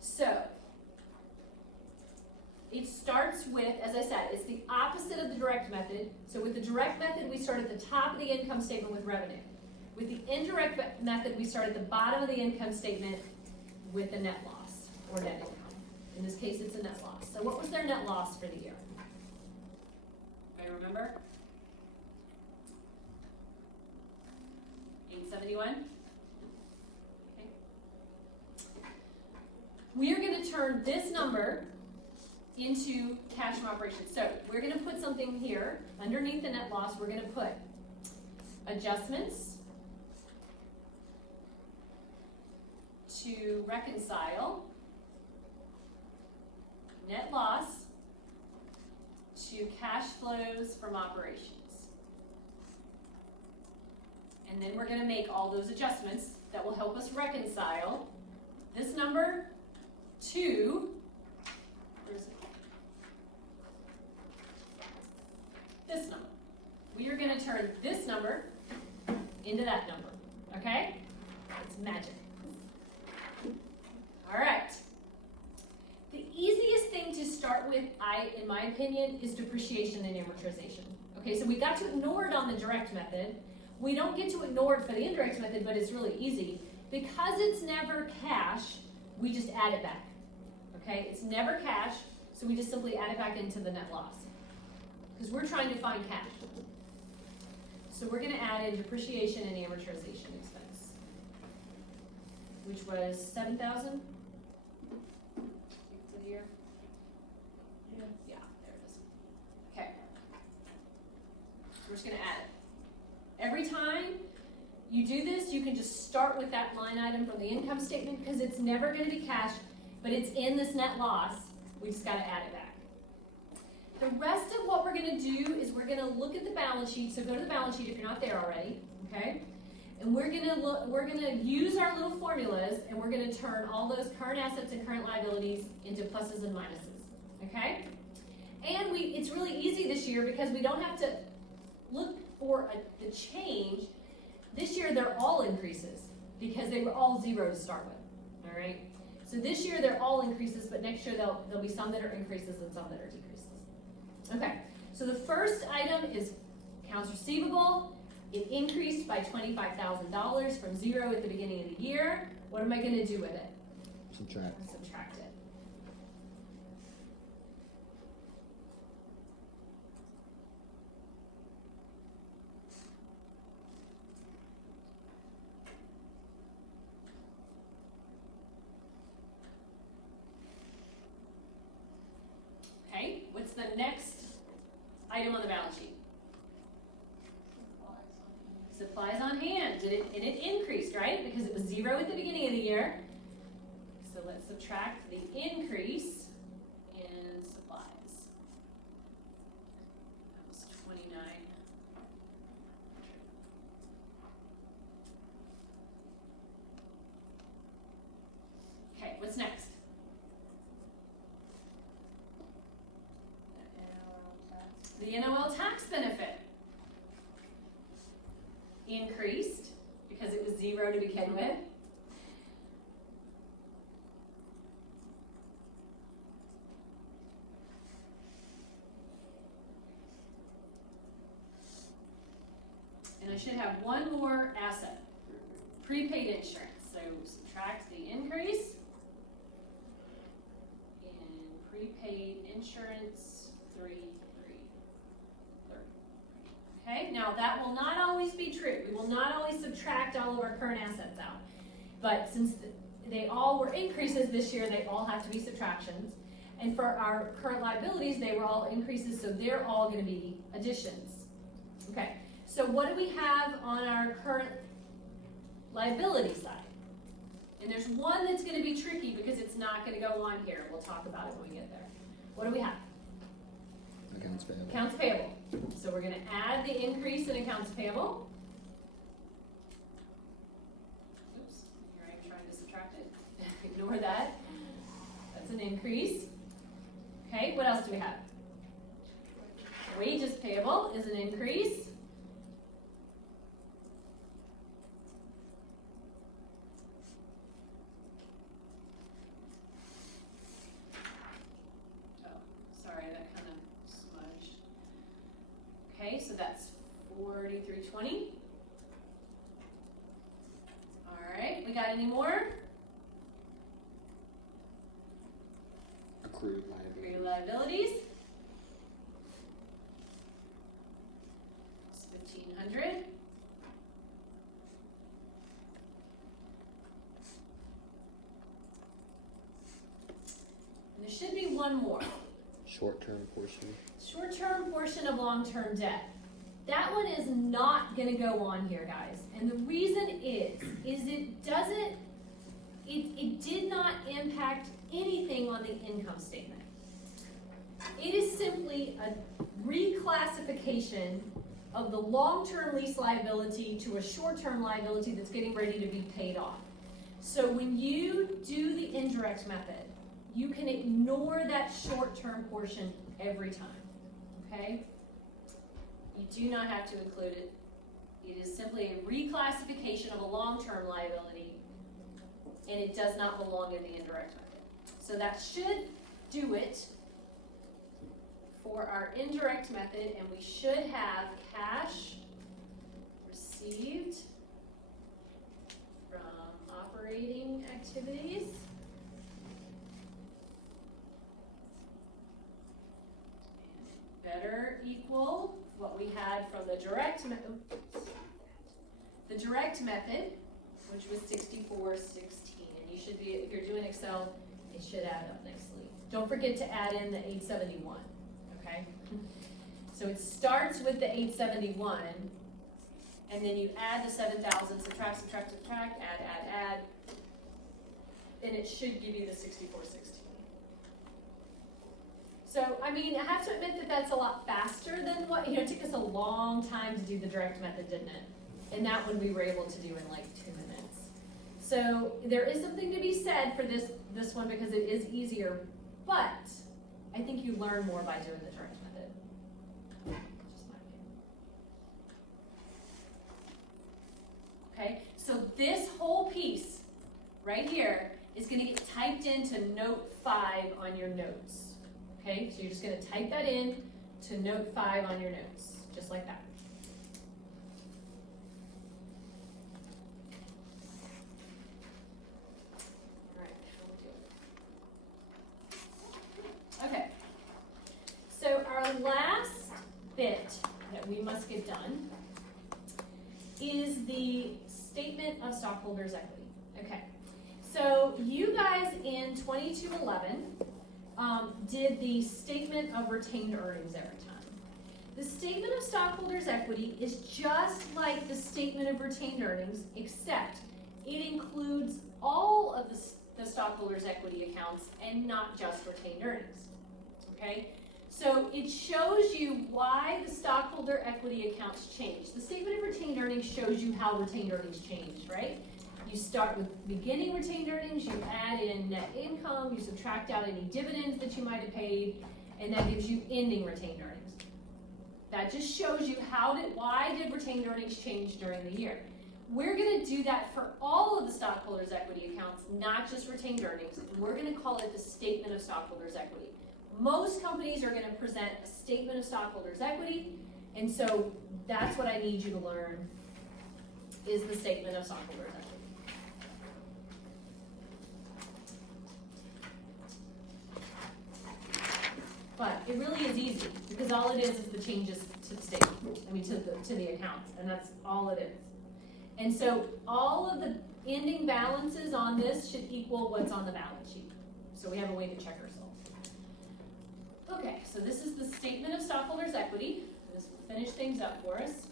So, it starts with, as I said, it's the opposite of the direct method. So with the direct method, we start at the top of the income statement with revenue. With the indirect method, we start at the bottom of the income statement with the net loss, or net income. In this case, it's a net loss. So what was their net loss for the year? Anybody remember? 871? Okay. We are going to turn this number into cash from operations. So we're going to put something here underneath the net loss. We're going to put adjustments to reconcile net loss to cash flows from operations. And then we're going to make all those adjustments that will help us reconcile this number to, where is it? This number. We are going to turn this number into that number, okay? It's magic. All right. The easiest thing to start with, in my opinion, is depreciation and amortization. Okay, so we got to ignore it on the direct method. We don't get to ignore it for the indirect method, but it's really easy. Because it's never cash, we just add it back. Okay, it's never cash, so we just simply add it back into the net loss. Because we're trying to find cash. So we're going to add in depreciation and amortization expense, which was $7,000 for the year. Yeah, there it is. Okay. So we're just going to add it. Every time you do this, you can just start with that line item from the income statement because it's never going to be cash, but it's in this net loss. We just got to add it back. The rest of what we're going to do is we're going to look at the balance sheet. So go to the balance sheet if you're not there already, okay? And we're going to use our little formulas, and we're going to turn all those current assets and current liabilities into pluses and minuses, okay? And it's really easy this year because we don't have to look for the change. This year they're all increases because they were all zero to start with, all right? So this year they're all increases, but next year there'll be some that are increases and some that are decreases. Okay, so the first item is accounts receivable. It increased by $25,000 from zero at the beginning of the year. What am I going to do with it? Subtract. Subtract it. Okay, what's the next item on the balance sheet? Supplies on hand. And it increased, right? Because it was zero at the beginning of the year. So let's subtract the increase in supplies. That was 29. Okay, what's next? The NOL tax benefit increased because it was zero to begin with. And I should have one more asset, prepaid insurance. So subtract the increase in prepaid insurance, 330. Okay, now that will not always be true. We will not always subtract all of our current assets out. But since they all were increases this year, they all have to be subtractions. And for our current liabilities, they were all increases, so they're all going to be additions. Okay, so what do we have on our current liability side? And there's one that's going to be tricky because it's not going to go on here. We'll talk about it when we get there. What do we have? Accounts payable. Accounts payable. So we're going to add the increase in accounts payable. Oops, here I'm trying to subtract it. Ignore that. That's an increase. Okay, what else do we have? Wages payable is an increase. Okay, so that's 4320. All right, we got any more? Accrued liability. Accrued liabilities. It's 1500. And there should be one more. Short-term portion. Short-term portion of long-term debt. That one is not gonna go on here, guys. And the reason is it did not impact anything on the income statement. It is simply a reclassification of the long-term lease liability to a short-term liability that's getting ready to be paid off. So when you do the indirect method, you can ignore that short-term portion every time, okay? You do not have to include it. It is simply a reclassification of a long-term liability, and it does not belong in the indirect method. So that should do it for our indirect method, and we should have cash received from operating activities. Better equal what we had from the direct method, which was 6416. And you should be, if you're doing Excel, it should add up nicely. Don't forget to add in the 871, okay? So it starts with the 871, and then you add the 7,000, subtract, add, and it should give you the 6416. So, I mean, I have to admit that that's a lot faster than what, it took us a long time to do the direct method, didn't it? And that one we were able to do in like 2 minutes. So there is something to be said for this one because it is easier, but I think you learn more by doing the direct method. Just my opinion. Okay, so this whole piece right here is gonna get typed into note 5 on your notes. Okay, so you're just going to type that in to note 5 on your notes, just like that. All right, how we doing? Okay, so our last bit that we must get done is the statement of stockholders' equity. Okay, so you guys in 2211 did the statement of retained earnings every time. The statement of stockholders' equity is just like the statement of retained earnings, except it includes all of the stockholders' equity accounts and not just retained earnings. Okay? So it shows you why the stockholder equity accounts change. The statement of retained earnings shows you how retained earnings changed, right? You start with beginning retained earnings, you add in net income, you subtract out any dividends that you might have paid, and that gives you ending retained earnings. That just shows you why did retained earnings change during the year. We're gonna do that for all of the stockholders' equity accounts, not just retained earnings. We're gonna call it the statement of stockholders' equity. Most companies are gonna present a statement of stockholders' equity, and so that's what I need you to learn is the statement of stockholders' equity. But it really is easy because all it is the changes to the statement, to the accounts, and that's all it is. And so all of the ending balances on this should equal what's on the balance sheet. So we have a way to check ourselves. Okay, so this is the statement of stockholders' equity. This will finish things up for us.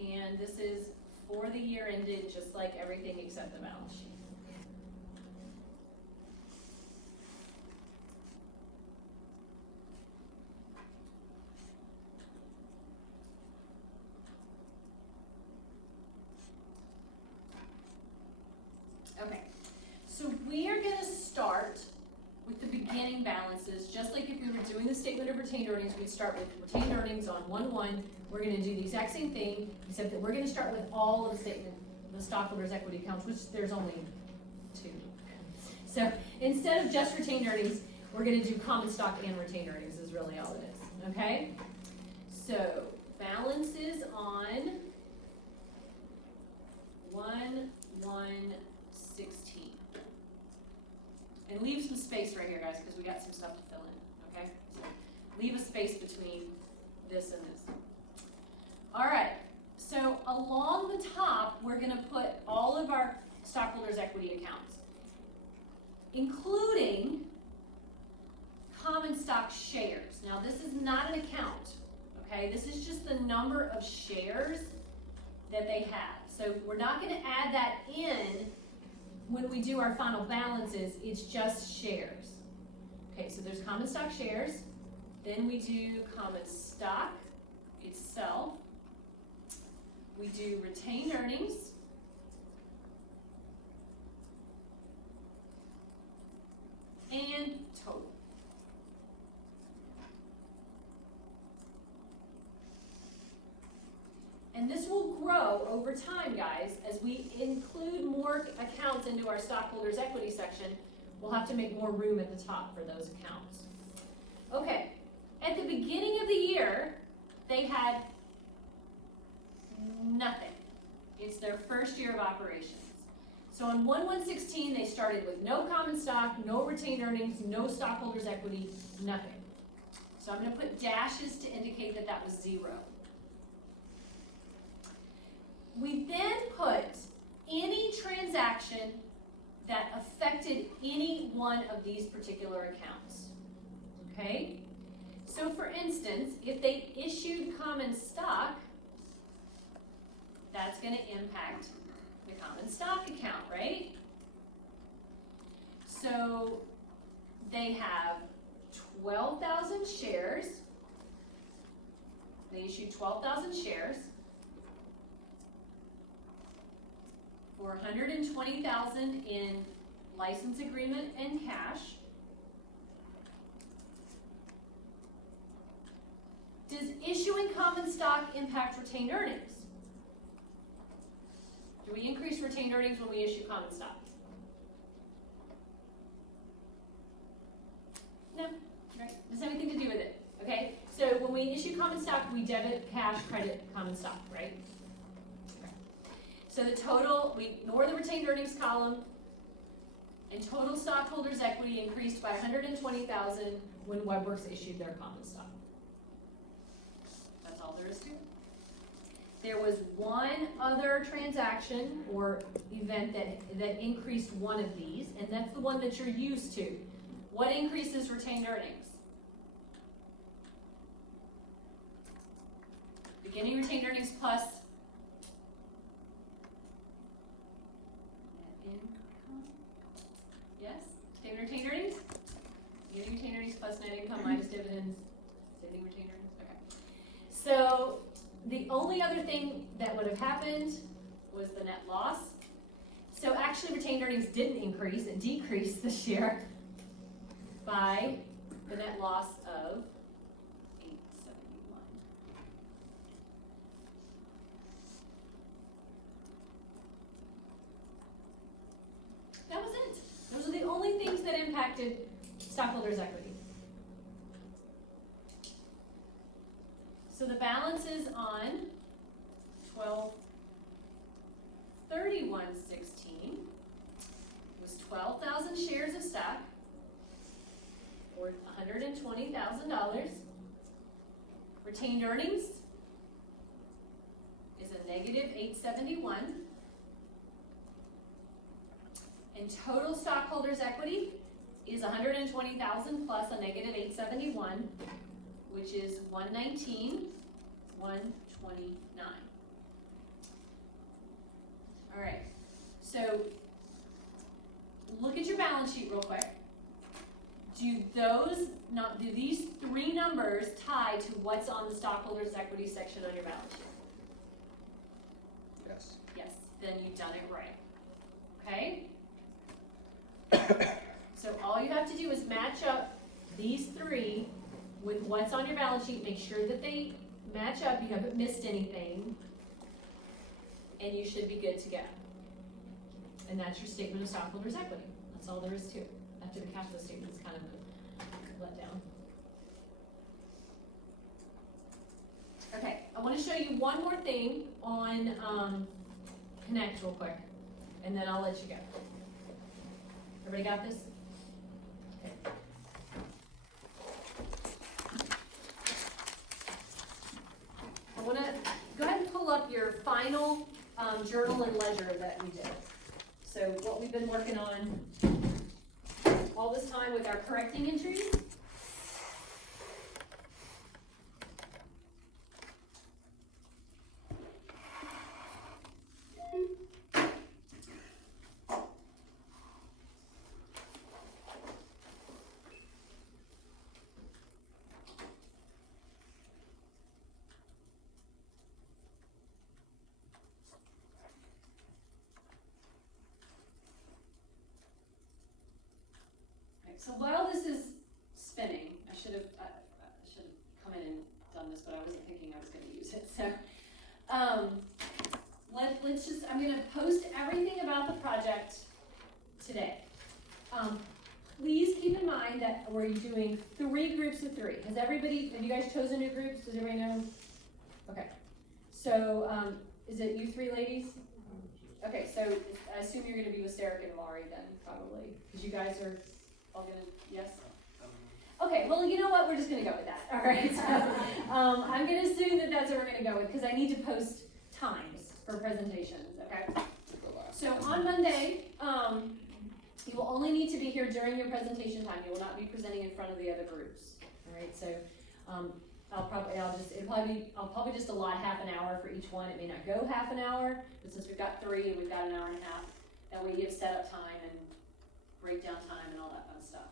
And this is for the year ended, just like everything except the balance sheet. Okay, so we are going to start with the beginning. beginning balances, just like if we were doing the statement of retained earnings, we'd start with retained earnings on 1/1. We're gonna do the exact same thing, except that we're gonna start with all of the statement, the stockholders' equity accounts, which there's only 2. So instead of just retained earnings, we're gonna do common stock and retained earnings is really all it is, okay? So balances on 1/1/16. And leave some space right here, guys, because we got some stuff to fill in, okay? So leave a space between this and this. All right, so along the top, we're gonna put all of our stockholders' equity accounts, including common stock shares. Now, this is not an account, okay? This is just the number of shares that they have. So we're not gonna add that in when we do our final balances, it's just shares. Okay, so there's common stock shares, then we do common stock itself, we do retained earnings, and total. And this will grow over time, guys, as we include more accounts into our stockholders' equity section. We'll have to make more room at the top for those accounts. Okay, at the beginning of the year, they had nothing. It's their first year of operations. So on 1/1/16, they started with no common stock, no retained earnings, no stockholders' equity, nothing. So I'm going to put dashes to indicate that that was 0. We then put any transaction that affected any one of these particular accounts, okay? So for instance, if they issued common stock, that's gonna impact the common stock account, right? So they have 12,000 shares. They issued 12,000 shares. For $120,000 in license agreement and cash. Does issuing common stock impact retained earnings? Do we increase retained earnings when we issue common stock? No, right? Doesn't have anything to do with it, okay? So when we issue common stock, we debit cash, credit common stock, right? So the total, we ignore the retained earnings column, and total stockholders' equity increased by $120,000 when WebWorks issued their common stock. That's all there is to it. There was one other transaction or event that increased one of these, and that's the one that you're used to. What increases retained earnings? Beginning retained earnings plus retained earnings? Beginning retained earnings plus net income minus dividends. Saving retained earnings? Okay. So the only other thing that would have happened was the net loss. So actually retained earnings didn't increase, it decreased this year by the net loss of $871. That was it. Those are the only things that impacted stockholders' equity. So the balances on 12/31/16 was 12,000 shares of stock worth $120,000. Retained earnings is a negative $871. And total stockholders' equity is $120,000 plus a negative $871, which is $119,129. All right, so look at your balance sheet real quick. Do these 3 numbers tie to what's on the stockholders' equity section on your balance sheet? Yes. Yes, then you've done it right. Okay? So all you have to do is match up these three with what's on your balance sheet, make sure that they match up, you haven't missed anything, and you should be good to go. And that's your statement of stockholders' equity. That's all there is to it. After the cash flow statement is kind of a letdown. Okay, I want to show you one more thing on Connect real quick, and then I'll let you go. Everybody got this? Okay. I want to go ahead and pull up your final journal and ledger that we did. So what we've been working on all this time with our correcting entries. So while this is spinning, I should have come in and done this, but I wasn't thinking I was going to use it. So I'm going to post everything about the project today. Please keep in mind that we're doing 3 groups of 3. Have you guys chosen your groups? Does everybody know? Okay. So is it you 3 ladies? Okay, so I assume you're going to be with Sarah and Laurie then, probably, because you guys are all gonna, yes? Okay, well, you know what, we're just gonna go with that, all right? So, I'm gonna assume that that's what we're gonna go with, because I need to post times for presentations, okay? So on Monday, you will only need to be here during your presentation time. You will not be presenting in front of the other groups, all right? So, I'll probably just allot half an hour for each one. It may not go half an hour, but since we've got 3 and we've got an hour and a half, that way you have setup time and breakdown time and all that fun stuff.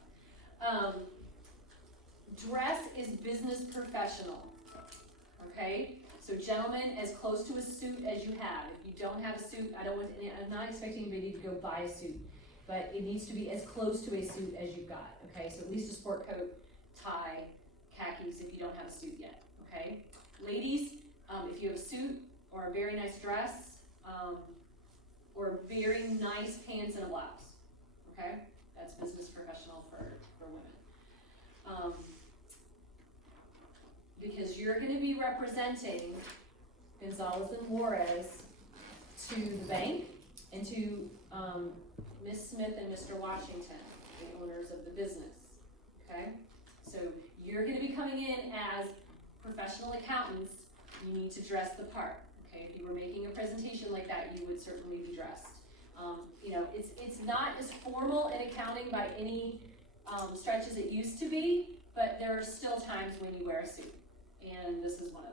Dress is business professional, okay? So gentlemen, as close to a suit as you have. If you don't have a suit, I'm not expecting anybody to go buy a suit, but it needs to be as close to a suit as you've got, okay? So at least a sport coat, tie, khakis if you don't have a suit yet, okay? Ladies, if you have a suit or a very nice dress, or very nice pants and a blouse. Okay, that's business professional for women. Because you're going to be representing Gonzalez and Juarez to the bank and to Ms. Smith and Mr. Washington, the owners of the business. Okay, so you're going to be coming in as professional accountants. You need to dress the part. Okay, if you were making a presentation like that, you would certainly be dressed. It's not as formal in accounting by any stretch as it used to be, but there are still times when you wear a suit, and this is one of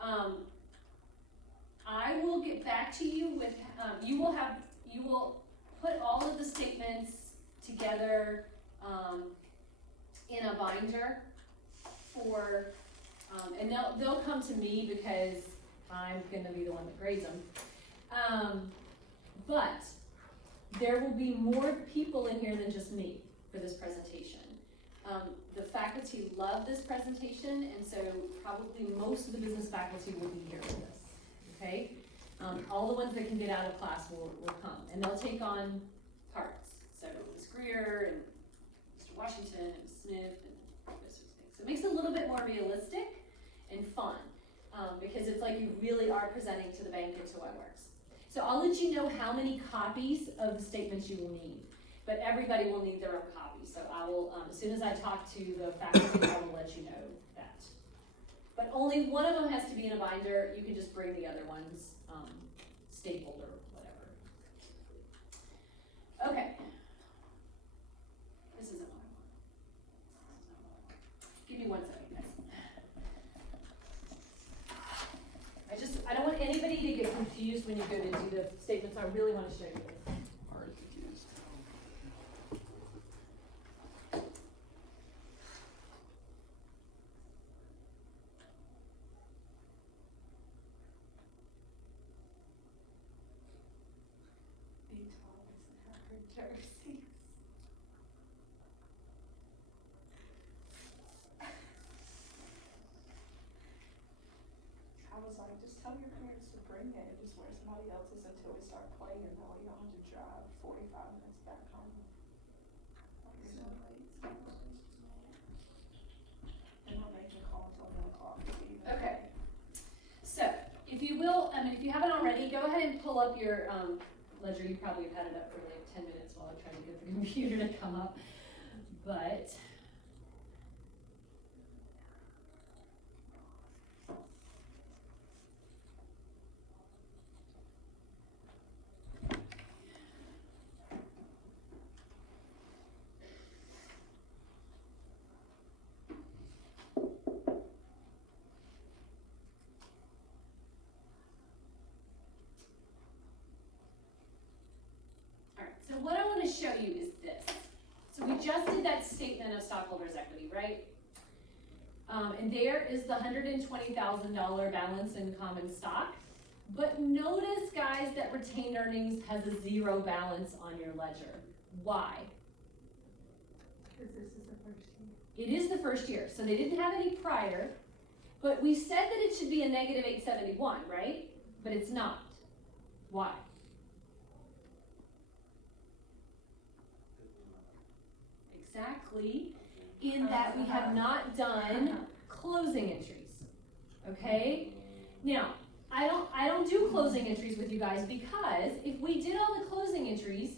them. I will get back to you with, you will put all of the statements together in a binder for, and they'll come to me because I'm gonna be the one that grades them. But there will be more people in here than just me for this presentation. The faculty love this presentation, and so probably most of the business faculty will be here with us, okay? All the ones that can get out of class will come, and they'll take on parts. So Ms. Greer and Mr. Washington and Ms. Smith and those sorts of things. So it makes it a little bit more realistic and fun, because it's like you really are presenting to the bank and to what works. So I'll let you know how many copies of the statements you will need, but everybody will need their own copy. So I will, as soon as I talk to the faculty, I will let you know that. But only one of them has to be in a binder. You can just bring the other ones stapled or whatever. Okay. This isn't what I want. Give me 1 second, guys. I don't want anybody to get confused when you go to do the statements. I really want to show you this. Already confused. Being tall doesn't have her jersey. tell your parents to bring it, just wear somebody else's until we start playing, and that way you don't have to drive 45 minutes back home. Like you're so late. And I'm making a call until 1 o'clock this evening. Okay. So, if you will, if you haven't already, go ahead and pull up your ledger. You probably have had it up for like 10 minutes while I'm trying to get the computer to come up. But so what I want to show you is this. So we just did that statement of stockholders' equity, right? And there is the $120,000 balance in common stock. But notice, guys, that retained earnings has a 0 balance on your ledger. Why? Because this is the first year. It is the first year, so they didn't have any prior. But we said that it should be a negative 871, right? But it's not. Why? Exactly, in that we have not done closing entries, okay? Now, I don't do closing entries with you guys because if we did all the closing entries,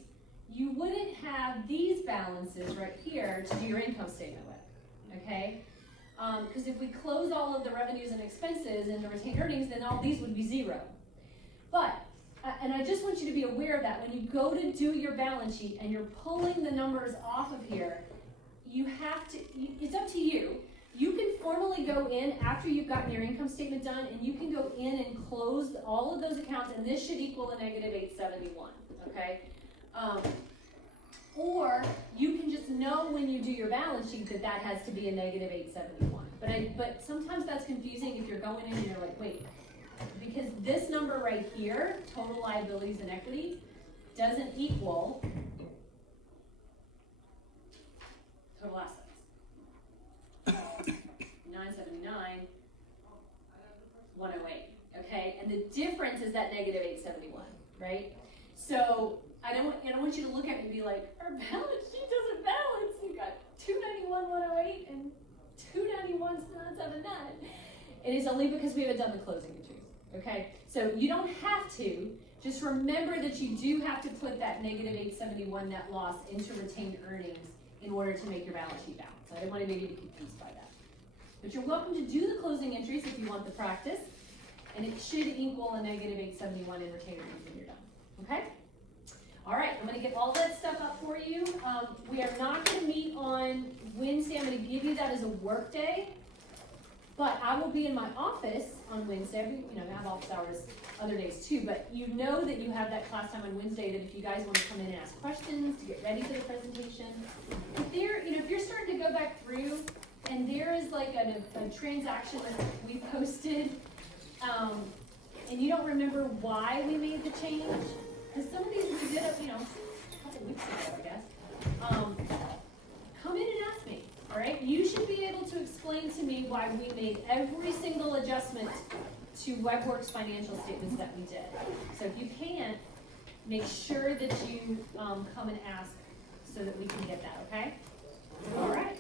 you wouldn't have these balances right here to do your income statement with, okay? Because if we close all of the revenues and expenses and the retained earnings, then all these would be 0. But and I just want you to be aware of that when you go to do your balance sheet and you're pulling the numbers off of here, you have to, it's up to you. You can formally go in after you've gotten your income statement done and you can go in and close all of those accounts and this should equal a negative 871, okay? Or you can just know when you do your balance sheet that that has to be a negative 871. But sometimes that's confusing if you're going in and you're like, wait, because this number right here, total liabilities and equity, doesn't equal total assets. 979, 108, okay? And the difference is that negative 871, right? So I don't want you to look at me and be like, our balance sheet doesn't balance. You've got 291, 108, and 291, 779. It is only because we haven't done the closing entries. Okay, so you don't have to, just remember that you do have to put that negative 871 net loss into retained earnings in order to make your balance sheet balance. I didn't want to make you confused by that. But you're welcome to do the closing entries if you want the practice, and it should equal a negative 871 in retained earnings when you're done. Okay? All right, I'm going to get all that stuff up for you. We are not going to meet on Wednesday. I'm going to give you that as a work day. But I will be in my office on Wednesday. I have office hours other days too. But you know that you have that class time on Wednesday. That if you guys want to come in and ask questions to get ready for the presentation, if you're starting to go back through and there is like a transaction that we posted, and you don't remember why we made the change, because some of these we did a couple weeks ago, I guess. Come in and ask me. All right, you should be able to explain to me why we made every single adjustment to WebWorks financial statements that we did. So if you can't, make sure that you come and ask so that we can get that, okay? All right.